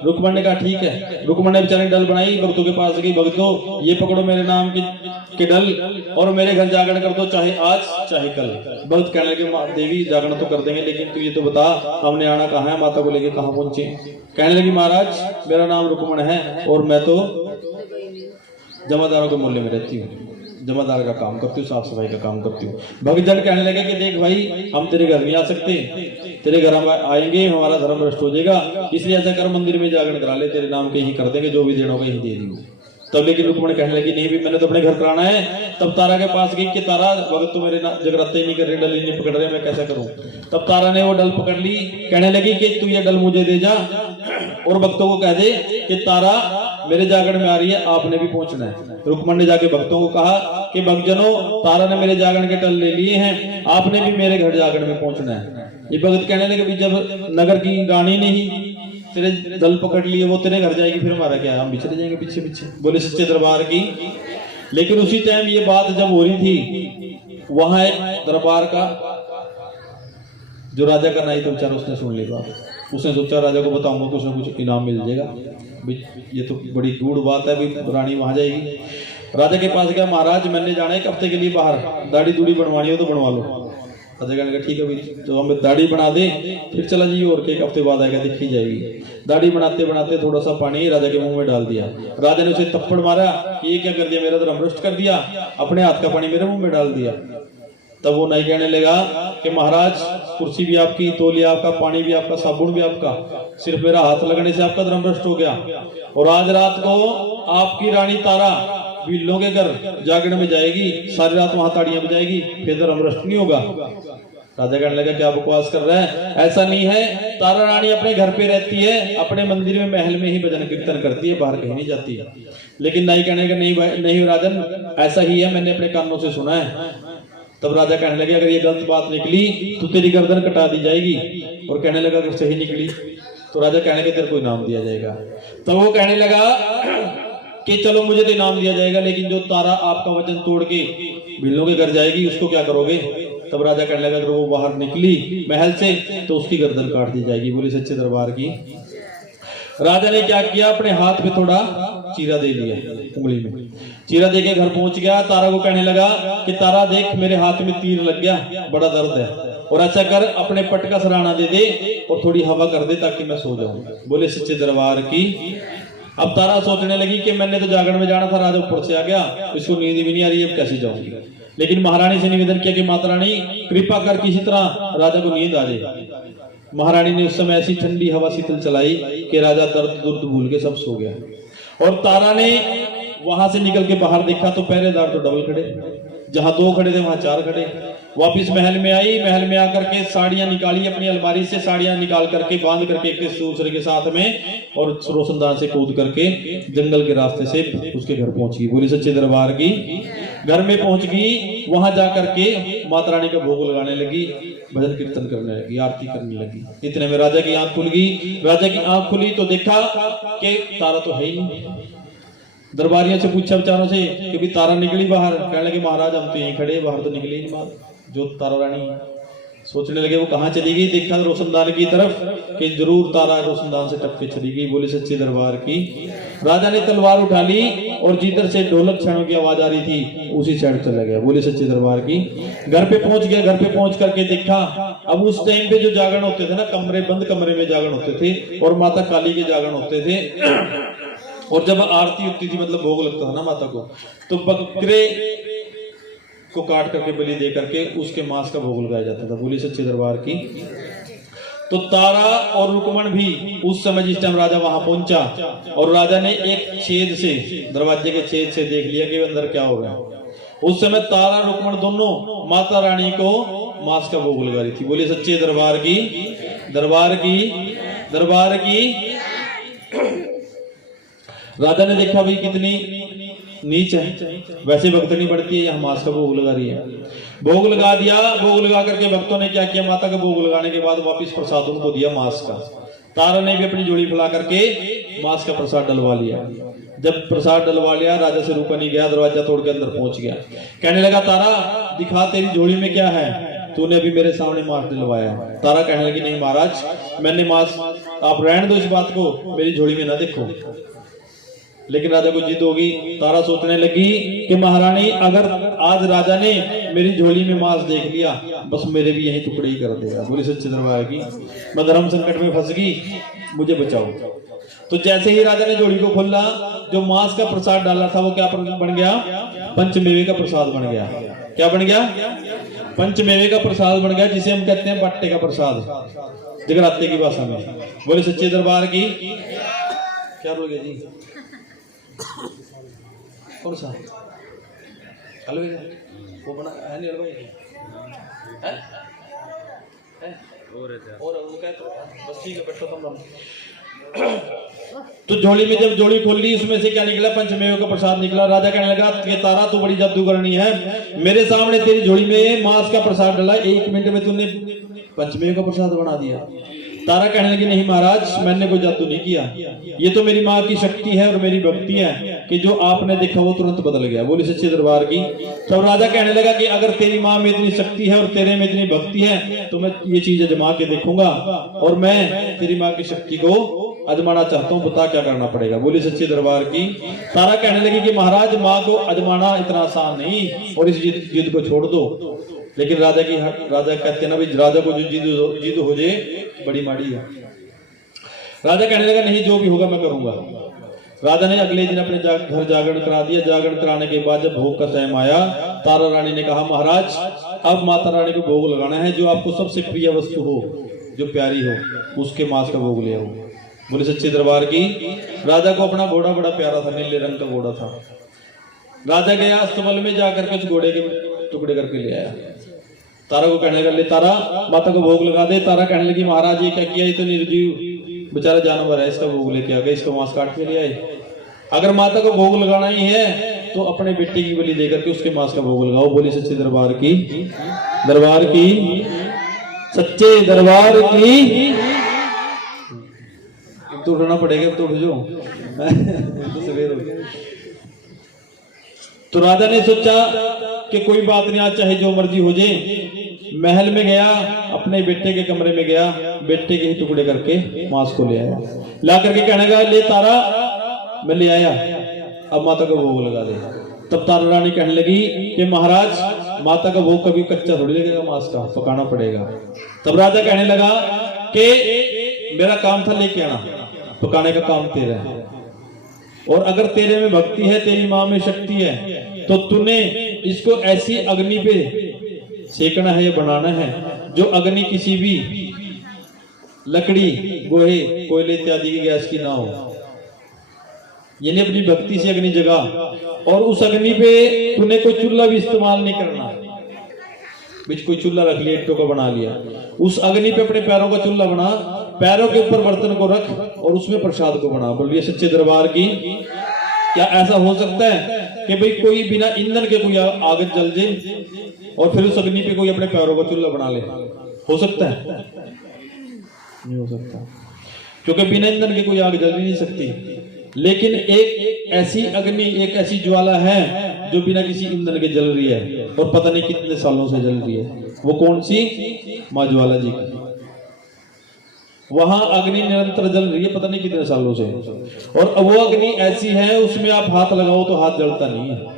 रुक्मण ने कहा ठीक है। रुक्मण ने बेचारे डल बनाई, भक्तों के पास गई, भक्तों ये पकड़ो मेरे नाम के डल, और मेरे घर जागरण कर दो, चाहे आज चाहे कल। भक्त कहने लगे देवी जागरण तो कर देंगे, लेकिन तू ये तो बता हमने आना कहाँ है, माता को लेके कहाँ पहुंचे। कहने लगी महाराज मेरा नाम रुक्मण है, और मैं तो जमादारों के मोहल्ले में रहती हूँ, जमादार का काम करती हूँ, साफ सफाई का काम करती हूँ। भगतजन कहने लगे कि देख भाई, हम तेरे घर नहीं आ सकते, तेरे घर हम आएंगे हमारा धर्म भ्रष्ट हो जाएगा, इसलिए ऐसा कर मंदिर में जागरण करा ले, तेरे नाम के ही कर देंगे, जो भी देना होगा यही दे दियो। तब लेकिन रुक्मणी कहने लगी नहीं भी, मैंने तो अपने घर कराना है। तब तारा के पास गई कि तारा, भगत तो मेरे जगराते नहीं कर रहे, डल ही नहीं पकड़ रहे, मैं कैसा करूं। तब तारा ने वो डल पकड़ ली, कहने लगी कि तू ये डल मुझे दे जा और भक्तों को कह दे कि तारा मेरे जागरण में आ रही है, आपने भी पहुंचना है। रुक्मणी ने जाके भक्तों को कहा कि भक्तजनों, तारा ने मेरे जागरण के डल ले लिए हैं, आपने भी मेरे घर जागरण में पहुंचना है। ये भगत कहने लगे जब नगर की रानी ने ही तेरे दल पकड़ लिए, वो तेरे घर जाएगी, फिर हमारा क्या, हम भी चले जाएंगे पीछे पीछे। बोले सच्चे दरबार की। लेकिन उसी टाइम ये बात जब हो रही थी, वहां एक दरबार का जो राजा का नाई था बेचारा, उसने सुन ली बात। उसने सोचा राजा को बताऊंगा, कुछ ना कुछ इनाम मिल जाएगा, ये तो बड़ी गूढ़ बात है, अभी रानी वहां जाएगी। राजा के पास गया, महाराज मैंने जाना है एक हफ्ते के लिए बाहर, दाढ़ी दूढ़ी बनवानी हो तो बनवा लो। राजा कहने लगा ठीक है भाई, तो हमें दाढ़ी बना दे, फिर चला जाइए, और एक हफ्ते बाद आएगा, देखी जाएगी। दाढ़ी बनाते बनाते थोड़ा सा पानी राजा के मुंह में डाल दिया। राजा ने उसे थप्पड़ मारा कि ये क्या कर दिया, मेरा धर्म भ्रष्ट कर दिया, अपने हाथ का पानी मेरे मुंह में डाल दिया। तब वो नाई कहने लगा कि महाराज, कुर्सी भी आपकी, तौलिया आपका, पानी भी आपका, साबुन भी आपका, सिर्फ मेरा हाथ लगने से आपका धर्म भ्रष्ट हो गया। और आज रात को आपकी रानी तारा बिल्लों के घर जागरण में जाएगी, सारी रात वहां ताड़ियां बजाएगी, फिर धर्म भ्रष्ट नहीं होगा। राजा कहने लगा क्या बकवास कर रहा है, ऐसा नहीं है, तारा रानी अपने घर पे रहती है, अपने मंदिर में महल में ही भजन कीर्तन करती है, बाहर कहीं नहीं जाती है। लेकिन नाई कहने लगा नहीं नहीं राजन, ऐसा ही है, मैंने अपने कानों से सुना है। तब राजा कहने लगे अगर ये गलत बात निकली तो तेरी गर्दन कटा दी जाएगी। और कहने लगा अगर सही निकली तो राजा कहने लगे तेरे को इनाम दिया जाएगा। तो वो कहने लगा कि चलो मुझे तो इनाम दिया जाएगा, लेकिन जो तारा आपका वचन तोड़ के बिल्लों के घर जाएगी उसको क्या करोगे। तब राजा कहने लगा अगर वो बाहर निकली महल से तो उसकी गर्दन काट दी जाएगी। बोले सच्चे दरबार की। राजा ने क्या किया, अपने हाथ में थोड़ा चीरा दे लिया, उंगली में चीरा देके घर पहुंच गया। तारा को कहने लगा कि तारा देख मेरे हाथ में तीर लग गया, बड़ा दर्द है, और ऐसा कर अपने पट का सराहना दे दे और थोड़ी हवा कर दे ताकि मैं सो जाऊं। बोले सच्चे दरबार की। अब तारा सोचने लगी कि मैंने तो जागरण में जाना था, राजा ऊपर से आ गया, इसको नींद भी नहीं आ रही है, अब कैसे जाऊंगी। लेकिन महारानी से निवेदन किया कि माता रानी कृपा कर किसी तरह राजा को नींद आ जाए। महारानी ने उस समय ऐसी ठंडी हवा शीतल चलाई कि राजा दर्द दुर्द भूल के सब सो गया। और तारा ने वहां से निकल के बाहर देखा तो पहरेदार तो डबल खड़े, जहां 2 खड़े थे वहां 4 खड़े। वापिस महल में आई, महल में आकर के साड़ियां निकाली, अपनी अलमारी से साड़ियां निकाल करके बांध करके एक दूसरे के साथ में, और रोशनदान से कूद करके जंगल के रास्ते से उसके घर पहुंच गई। बोली सच्चे दरबार की। घर में पहुंच गई, वहां जाकर के माता रानी का भोग लगाने लगी, भजन कीर्तन करने लगी, आरती करने लगी। इतने में राजा की आंख खुल गई। राजा की आंख खुली तो देखा कि तारा तो है ही नहीं। दरबारियों से पूछा बेचारों से कि तारा निकली बाहर। कहने लगे महाराज हम तो यहीं खड़े, बाहर तो निकले ही नहीं बाहर, जो तारा रानी। सोचने लगे वो कहाँ चली गई, देखा रोशनदान की तरफ कि जरूर तारा रोशनदान से टपके चली गई। बोले सच्चे दरबार की। राजा ने तलवार उठा ली और जिधर से ढोलक छानों की आवाज आ रही थी उसी साइड चला गया। बोले सच्चे दरबार की। घर पे पहुंच गया, घर पे पहुंच करके देखा, अब उस टाइम पे जो जागरण होते थे ना, कमरे बंद कमरे में जागरण होते थे और माता काली के जागरण होते थे। और जब आरती होती थी, मतलब भोग लगता था ना माता को, तो बकरे को काट करके बलि दे करके उसके मांस का भोग लगाया जाता था। बोली सच्चे दरबार की। तो तारा और रुक्मण भी उस समय जिस टाइम राजा वहां पहुंचा, और राजा ने एक छेद से, दरवाजे के छेद से देख लिया कि अंदर क्या हो रहा है। उस समय तारा रुक्मण दोनों माता रानी को मांस का भोग लगा रही थी। बोली सच्चे दरबार की। दरबार की। दरबार की। राजा ने देखा भाई कितनी नीच है, वैसे भक्तनी बढ़ती है, यहाँ मांस का भोग लगा रही है। भोग लगा दिया। भोग लगा करके भक्तों ने क्या किया, माता का भोग लगाने के बाद वापिस प्रसाद उनको दिया मांस का। तारा ने भी अपनी झोली फैला करके मांस का प्रसाद डलवा लिया। जब प्रसाद डलवा लिया, राजा से रुका नहीं गया, दरवाजा तोड़ के अंदर पहुंच गया। कहने लगा तारा दिखा तेरी झोली में क्या है, तूने अभी मेरे सामने मांस डलवाया है। तारा कहने लगी नहीं महाराज, मैंने मांस, आप रहने दो इस बात को, मेरी झोली में ना देखो। लेकिन राजा को जिद होगी। तारा सोचने लगी कि महारानी अगर आज राजा ने मेरी झोली में मांस देख लिया, बस मेरे भी यही टुकड़े ही कर देगा। बोली सच्चे दरबार की। मैं धर्म संकट में फंस गई, मुझे बचाओ। तो जैसे ही राजा ने झोली को खोला, जो मांस का प्रसाद डाला था वो क्या बन गया, पंचमेवे का प्रसाद बन गया। क्या बन गया? पंचमेवे का प्रसाद बन गया, जिसे हम कहते हैं बट्टे का प्रसाद, जगराते की भाषा में। बोले सच्चे दरबार की। क्या बोल गया जी? कौन सा हलवे वो बना है? नहीं हलवा है और वो कहते बस ठीक है, बैठो तुम। तो झोली में जब झोली खोल ली, उसमें से क्या निकला? पंचमेवे का प्रसाद निकला। राजा कहने लगा कि तारा तू बड़ी जादूगरनी है, मेरे सामने तेरी झोली में मांस का प्रसाद डाला, 1 मिनट में तूने पंचमेवे का प्रसाद बना दिया। तारा कहने लगी नहीं महाराज, मैंने कोई जादू नहीं किया, ये तो मेरी माँ की शक्ति है और मेरी भक्ति है कि जो आपने देखा वो तुरंत बदल गया। बोली सच्चे दरबार की। तब राजा कहने लगा कि अगर तेरी माँ में इतनी शक्ति है और तेरे में इतनी भक्ति है तो मैं ये चीज अजमा के देखूंगा, और मैं तेरी माँ की शक्ति को अजमाना चाहता हूँ, बता क्या करना पड़ेगा। बोली सच्चे दरबार की। तारा कहने लगी कि महाराज माँ को अजमाना इतना आसान नहीं, और इस जिद को छोड़ दो। लेकिन राजा कहते हैं ना भाई, राजा को जो जिद हो जाए बड़ी माड़ी है। राजा कहने लगा नहीं, जो भी होगा मैं करूंगा। राजा ने अगले दिन अपने घर जागरण करा दिया। जागरण कराने के बाद जब भोग का टाइम आया, तारा रानी ने कहा महाराज अब माता रानी को भोग लगाना है, जो आपको सबसे प्रिय वस्तु हो, जो प्यारी हो, उसके मांस का भोग ले आओ। बोले सच्चे दरबार की। राजा को अपना घोड़ा बड़ा प्यारा था, नीले रंग का घोड़ा था। राजा गया अस्तबल में, जाकर के उस घोड़े के टुकड़े करके ले आया। तारा को कहने लगे तारा माता को भोग लगा दे। तारा कहने लगी महाराज ये क्या किया, ये तो निर्जीव बेचारा जानवर है, इसका भोग लेके आ गए, इसका मांस काट के ले आए। अगर माता को भोग लगाना ही है तो अपने बेटे की बलि देकर के उसके मांस का भोग लगाओ। बोली सच्चे दरबार की। दरबार की। सच्चे दरबार की। तो उठना पड़ेगा, तो उठ जाओ सवेर हो गया। तो राजा ने सोचा कि कोई बात नहीं, आज चाहे जो मर्जी हो जाए। महल में गया, अपने बेटे के कमरे में गया, बेटे के ही टुकड़े करके मांस को ले आया। ला करके कहने लगा ले तारा मैं ले आया, अब माता का भोग लगा दे। तब तारा रानी कहने लगी कि महाराज माता का भोग कभी कच्चा थोड़ी लगेगा, मांस का पकाना पड़ेगा। तब राजा कहने लगा कि मेरा काम था लेके आना, पकाने का काम तेरा है, और अगर तेरे में भक्ति है, तेरी माँ में शक्ति है, तो तूने इसको ऐसी अग्नि पे सेकना है या बनाना है जो अग्नि किसी भी लकड़ी, गोहे, कोयले इत्यादि की गैस की ना हो। यानी अपनी भक्ति से अग्नि जगा, और उस अग्नि पे तूने कोई चूल्हा भी इस्तेमाल नहीं करना। बीच कोई चूल्हा रख लिया, ईंटों का बना लिया, उस अग्नि पे अपने पैरों का चूल्हा बना, पैरों के ऊपर बर्तन को रख और उसमें प्रसाद को बना। बोलिए सच्चे दरबार की। क्या ऐसा हो सकता है कि भाई कोई बिना ईंधन के कोई आग जल जाए और फिर उस अग्नि पे कोई अपने पैरों का चूल्हा बना ले? हो सकता है? नहीं हो सकता, क्योंकि बिना ईंधन के कोई आग जल ही नहीं सकती। लेकिन एक ऐसी अग्नि, एक ऐसी ज्वाला है जो बिना किसी ईंधन के जल रही है, और पता नहीं कितने सालों से जल रही है। वो कौन सी? माँ ज्वाला जी की। वहां अग्नि निरंतर जल रही है, पता नहीं कितने सालों से, और वो अग्नि ऐसी है उसमें आप हाथ लगाओ तो हाथ जलता नहीं है।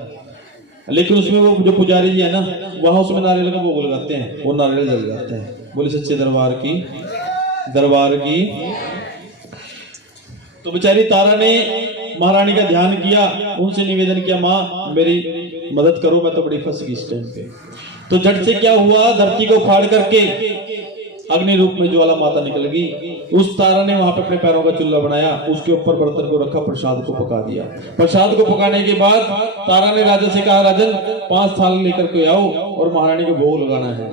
लेकिन उसमें वो जो पुजारी जी है ना, वहां उसमें नारियल का भोग लगाते हैं, वो नारियल जल जाता है। बोले सच्चे दरबार की। दरबार की। तो बेचारी तारा ने महारानी का ध्यान किया, उनसे निवेदन किया माँ मेरी मदद करो, मैं तो बड़ी फंस गई इस टाइम पे। तो झट से क्या हुआ, धरती को फाड़ करके अग्नि रूप में ज्वाला माता निकल गई। उस तारा ने वहां पे अपने पैरों का चूल्हा बनाया, उसके ऊपर बर्तन को रखा, प्रसाद को पका दिया। प्रसाद को पकाने के बाद तारा ने राजा से कहा राजन 5 थाल लेकर के आओ और महारानी को भोग लगाना है।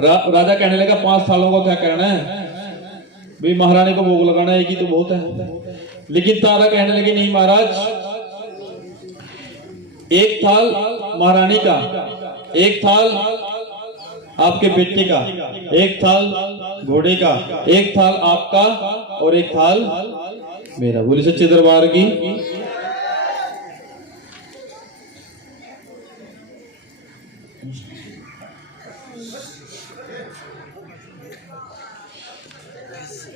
राजा कहने लगा 5 थालों का क्या करना है भाई, महारानी को भोग लगाना है, एक ही तो बहुत है। लेकिन तारा कहने लगी नहीं महाराज, 1 थाल महारानी का, 1 थाल आपके बेटे का, 1 थाल घोड़े का, 1 थाल आपका और 1 थाल मेरा। बोली सच्चे दरबार की।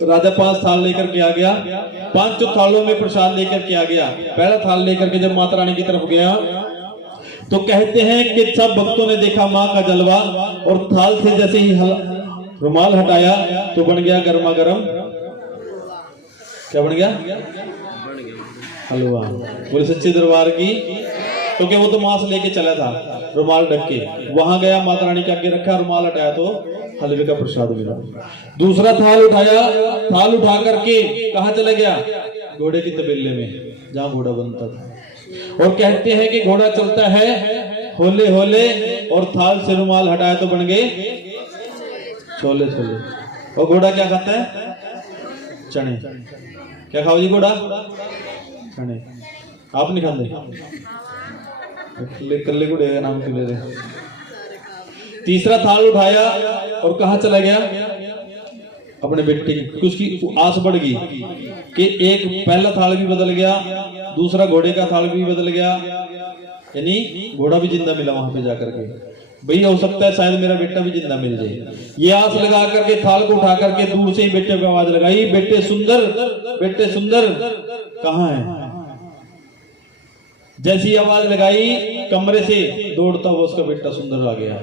तो राजा 5 थाल लेकर के आ गया, 5 थालों में प्रसाद लेकर के आ गया। पहला थाल लेकर के जब माता रानी की तरफ गया तो कहते हैं कि सब भक्तों ने देखा माँ का जलवा, और थाल से जैसे ही रुमाल हटाया तो बन गया गर्मा गर्म। क्या बन गया? हलवा। बोले सच्चे दरबार की। क्योंकि वो तो मांस लेके चला था रुमाल ढक के, वहां गया माता रानी के आगे रखा, रुमाल हटाया तो हलवे का प्रसाद मिला। दूसरा थाल उठाया, थाल उठा करके कहाँ चला गया? घोड़े की तबेले में जहां घोड़ा बनता था। और कहते हैं कि घोड़ा चलता है होले होले, और थाल से रुमाल हटाया तो बन गए छोले छोले। और घोड़ा क्या खाता है? चने। क्या खाओ जी घोड़ा? चने। आप नहीं खाते? कल्ले घोड़े का नाम क्यों ले रहे? तीसरा थाल उठाया और कहा चला गया? अपने बेटे की। उसकी आस बढ़ गई कि एक पहला थाल भी बदल गया, दूसरा घोड़े का थाल भी बदल गया, यानी घोड़ा भी जिंदा मिला वहां पे जाकर के। भाई हो सकता है शायद मेरा बेटा भी जिंदा मिल जाए। ये आस लगा करके थाल को उठा करके दूर से ही बेटे को आवाज लगाई, बेटे सुंदर, बेटे सुंदर कहाँ है? जैसी आवाज लगाई कमरे से दौड़ता हुआ उसका बेटा सुंदर आ गया।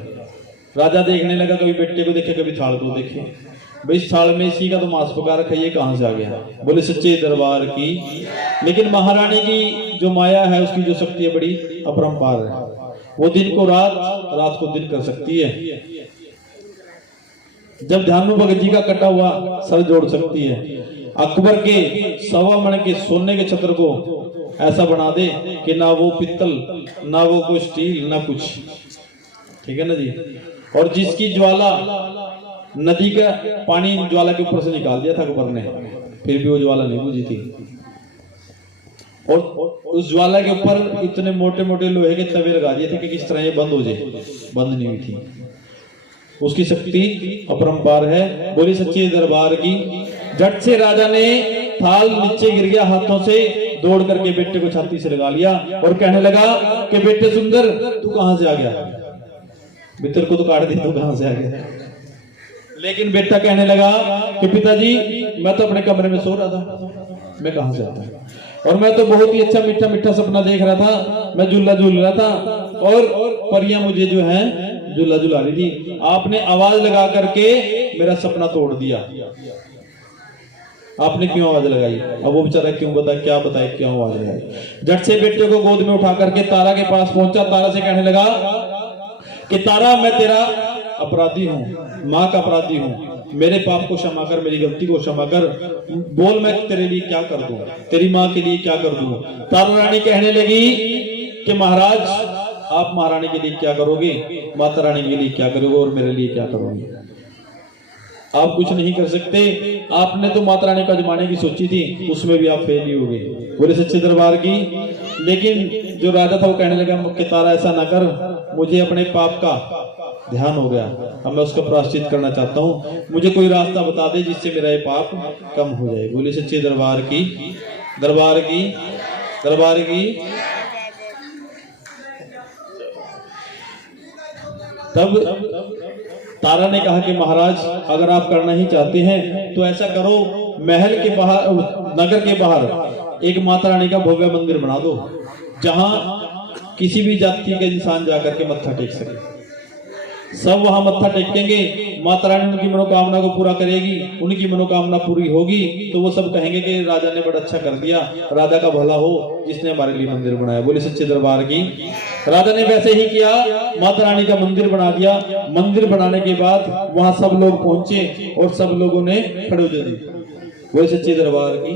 राजा देखने लगा, कभी बेटे को देखे कभी थाल को देखे। भाई इस थाल में इसी का तो मांस पका रखा है, ये कहां से आ गया? बोले सच्चे दरबार की। लेकिन महारानी की जो माया है, उसकी जो शक्ति है बड़ी अपरंपार है। वो दिन को रात, रात को दिन कर सकती है। जब ध्यानु भगत जी का कटा हुआ सर जोड़ सकती है। अकबर के 1.25 मन के सोने के छत्र को ऐसा बना दे कि ना वो पित्तल, ना वो कोई स्टील, ना कुछ। ठीक है ना जी। और जिसकी ज्वाला नदी का पानी ज्वाला के ऊपर से निकाल दिया था अकबर ने, फिर भी वो ज्वाला नहीं बुझी थी। और उस ज्वाला के ऊपर इतने मोटे मोटे लोहे के तवे लगा दिए थे कि किस तरह ये बंद हो जाए, बंद नहीं हुई थी। उसकी शक्ति अपरंपार है। बोली सच्चे दरबार की। झट से राजा ने थाल नीचे गिर गया हाथों से, दौड़ करके बेटे को छाती से लगा लिया और कहने लगा कि बेटे सुंदर तू कहां से आ गया? भीतर को तो काट दी, तू कहां से आ गया? लेकिन बेटा कहने लगा कि पिताजी मैं तो अपने कमरे में सो रहा था, मैं कहां से आता? और मैं तो बहुत ही अच्छा मीठा मीठा सपना देख रहा था, मैं झूला झूल रहा था और परियां मुझे जो है झूला झूला रही थी। आपने आवाज लगा करके मेरा सपना तोड़ दिया। आपने क्यों आवाज लगाई? अब वो बेचारा क्यों बताए, क्या बताए क्यों आवाज लगाई? झट से बेटे को गोद में उठा करके तारा के पास पहुंचा। तारा से कहने लगा कि तारा मैं तेरा अपराधी हूँ, माँ का अपराधी हूँ, मेरे पाप को क्षमा कर, मेरी गलती को क्षमा कर। बोल मैं तेरे लिए क्या कर दूं, तेरी माँ के लिए क्या कर दूं? तारा रानी कहने लगी कि महाराज आप महारानी के लिए क्या करोगे, माता रानी के लिए क्या करोगे और मेरे लिए क्या करोगे? आप कुछ नहीं कर सकते। आपने तो माता रानी को आजमाने की सोची थी, उसमें भी आप फेल ही हो गए। बोले सच्चे दरबार की। लेकिन जो राजा था वो कहने लगा कि तारा ऐसा ना कर, मुझे अपने पाप का ध्यान हो गया, अब मैं उसका प्रायश्चित करना चाहता हूँ, मुझे कोई रास्ता बता दे जिससे मेरा ये पाप कम हो जाए। बोले सच्चे दरबार की। दरबार की, दरबार की। तब तारा ने कहा कि महाराज अगर आप करना ही चाहते हैं तो ऐसा करो, महल के बाहर, नगर के बाहर एक माता रानी का भव्य मंदिर बना दो, जहां किसी भी जाति के इंसान जाकर के मत्था टेक सके। सब वहां मत्था टेकेंगे, माता रानी उनकी मनोकामना को पूरा करेगी, उनकी मनोकामना पूरी होगी तो वो सब कहेंगे कि राजा ने बड़ा अच्छा कर दिया, राजा का भला हो जिसने हमारे लिए मंदिर बनाया। बोले सच्चे दरबार की। राजा ने वैसे ही किया, माता रानी का मंदिर बना दिया। मंदिर बनाने के बाद वहां सब लोग पहुंचे और सब लोगों ने खड़े हो जाए। बोले सच्चे दरबार की।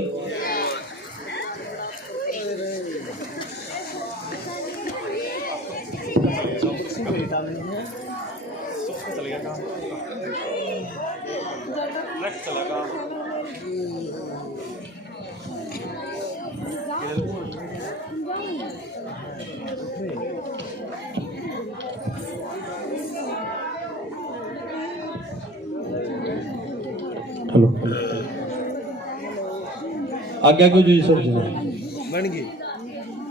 हेलो आज्ञा को जी सब बन गई,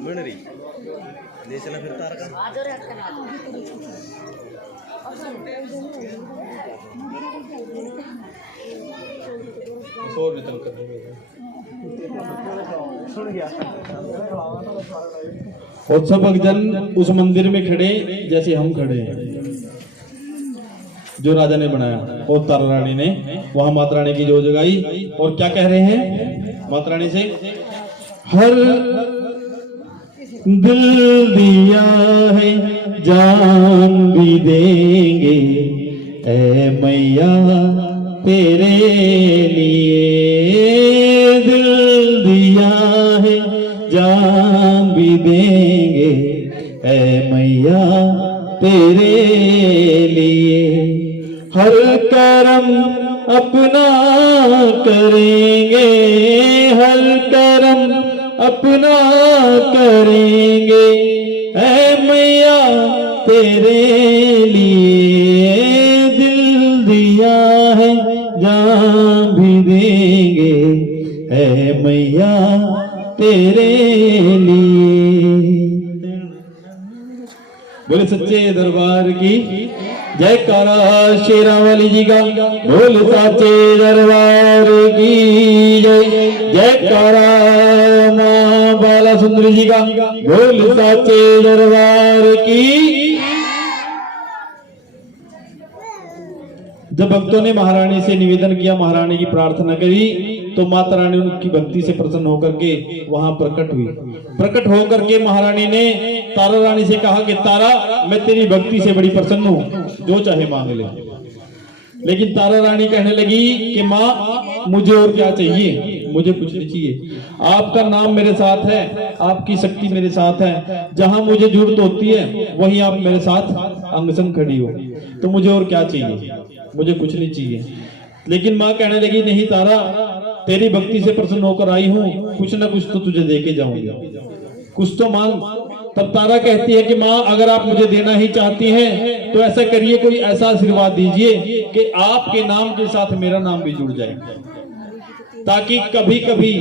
बन रही ले चला फिर तार का निकल कर और सब भक्तजन उस मंदिर में खड़े जैसे हम खड़े हैं, जो राजा ने बनाया और तारा रानी ने वहां माता रानी की जो जगाई। और क्या कह रहे हैं माता रानी से? हर दिल दिया है जान भी देंगे ऐ मैया तेरे लिए, दिल दिया है जान भी देंगे ऐ मैया तेरे लिए। हर करम अपना करेंगे, हर करम अपना करेंगे ऐ मैया तेरे लिए, दिल दिया है जान भी देंगे ऐ मैया तेरे लिए। बोले सच्चे दरबार की जयकारा, शेरावाली जी का बोल साचे दरबार की जय, जयकारा मां बाला सुंदरी जी का बोल साचे दरबार की। जब भक्तों ने महारानी से निवेदन किया, महारानी की प्रार्थना करी, तो माता रानी उनकी भक्ति से प्रसन्न होकर के वहां प्रकट हुई। प्रकट होकर के महारानी ने तारा रानी से कहा कि तारा, मैं तेरी भक्ति से बड़ी प्रसन्न हूं, जो चाहे मांग ले। लेकिन तारा रानी कहने लगी कि माँ मुझे और क्या चाहिए, मुझे कुछ नहीं चाहिए। आपका नाम मेरे साथ है, आपकी शक्ति मेरे साथ है, जहां मुझे जरूरत होती है वहीं आप मेरे साथ अंग संग खड़ी हो, तो मुझे और क्या चाहिए, मुझे कुछ नहीं चाहिए। लेकिन माँ कहने लगी नहीं तारा, तेरी भक्ति से प्रसन्न होकर आई हूँ, कुछ ना कुछ तो तुझे देके जाऊंगी, कुछ तो मांग। तब तारा कहती है कि माँ अगर आप मुझे देना ही चाहती हैं तो ऐसा करिए, कोई ऐसा आशीर्वाद दीजिए कि आपके नाम के साथ मेरा नाम भी जुड़ जाए, ताकि कभी कभी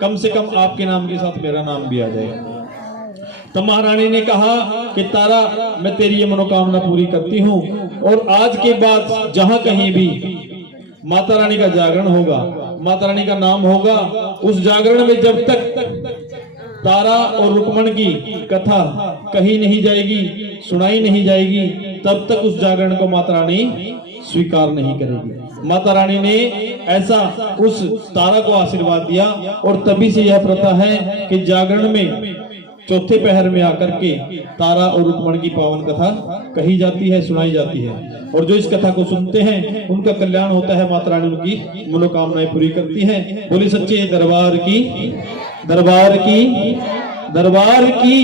कम से कम आपके नाम के साथ मेरा नाम भी आ जाए। तो महारानी ने कहा कि तारा, मैं तेरी ये मनोकामना पूरी करती हूँ, और आज के बाद जहां कहीं भी माता रानी का जागरण होगा, माता रानी का नाम होगा, उस जागरण में जब तक तारा और रुक्मण की कथा कही नहीं जाएगी, सुनाई नहीं जाएगी, तब तक उस जागरण को माता रानी स्वीकार नहीं करेगी। माता रानी ने ऐसा उस तारा को आशीर्वाद दिया, और तभी से यह प्रथा है कि जागरण में चौथे पहर में आकर के तारा और रुक्मण की पावन कथा कही जाती है, सुनाई जाती है, और जो इस कथा को सुनते हैं उनका कल्याण होता है, माता रानी उनकी मनोकामनाएं पूरी करती हैं। बोली सच्चे दरबार की, दरबार की, दरबार की।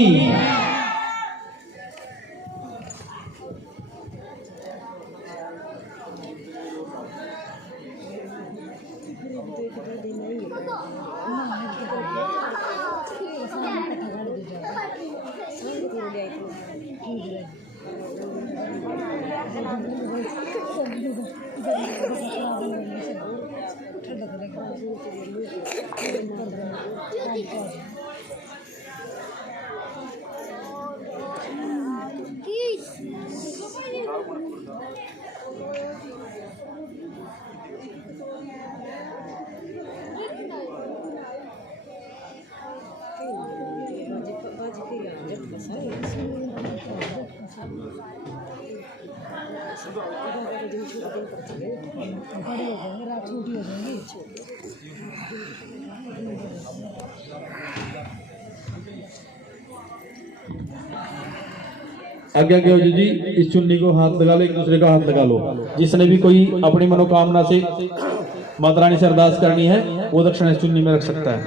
आगे आगे हो जी, इस चुन्नी को हाथ लगा लो, एक दूसरे का हाथ लगा लो। जिसने भी कोई अपनी मनोकामना से माता रानी से अरदास करनी है वो दक्षिणा इस चुन्नी में रख सकता है।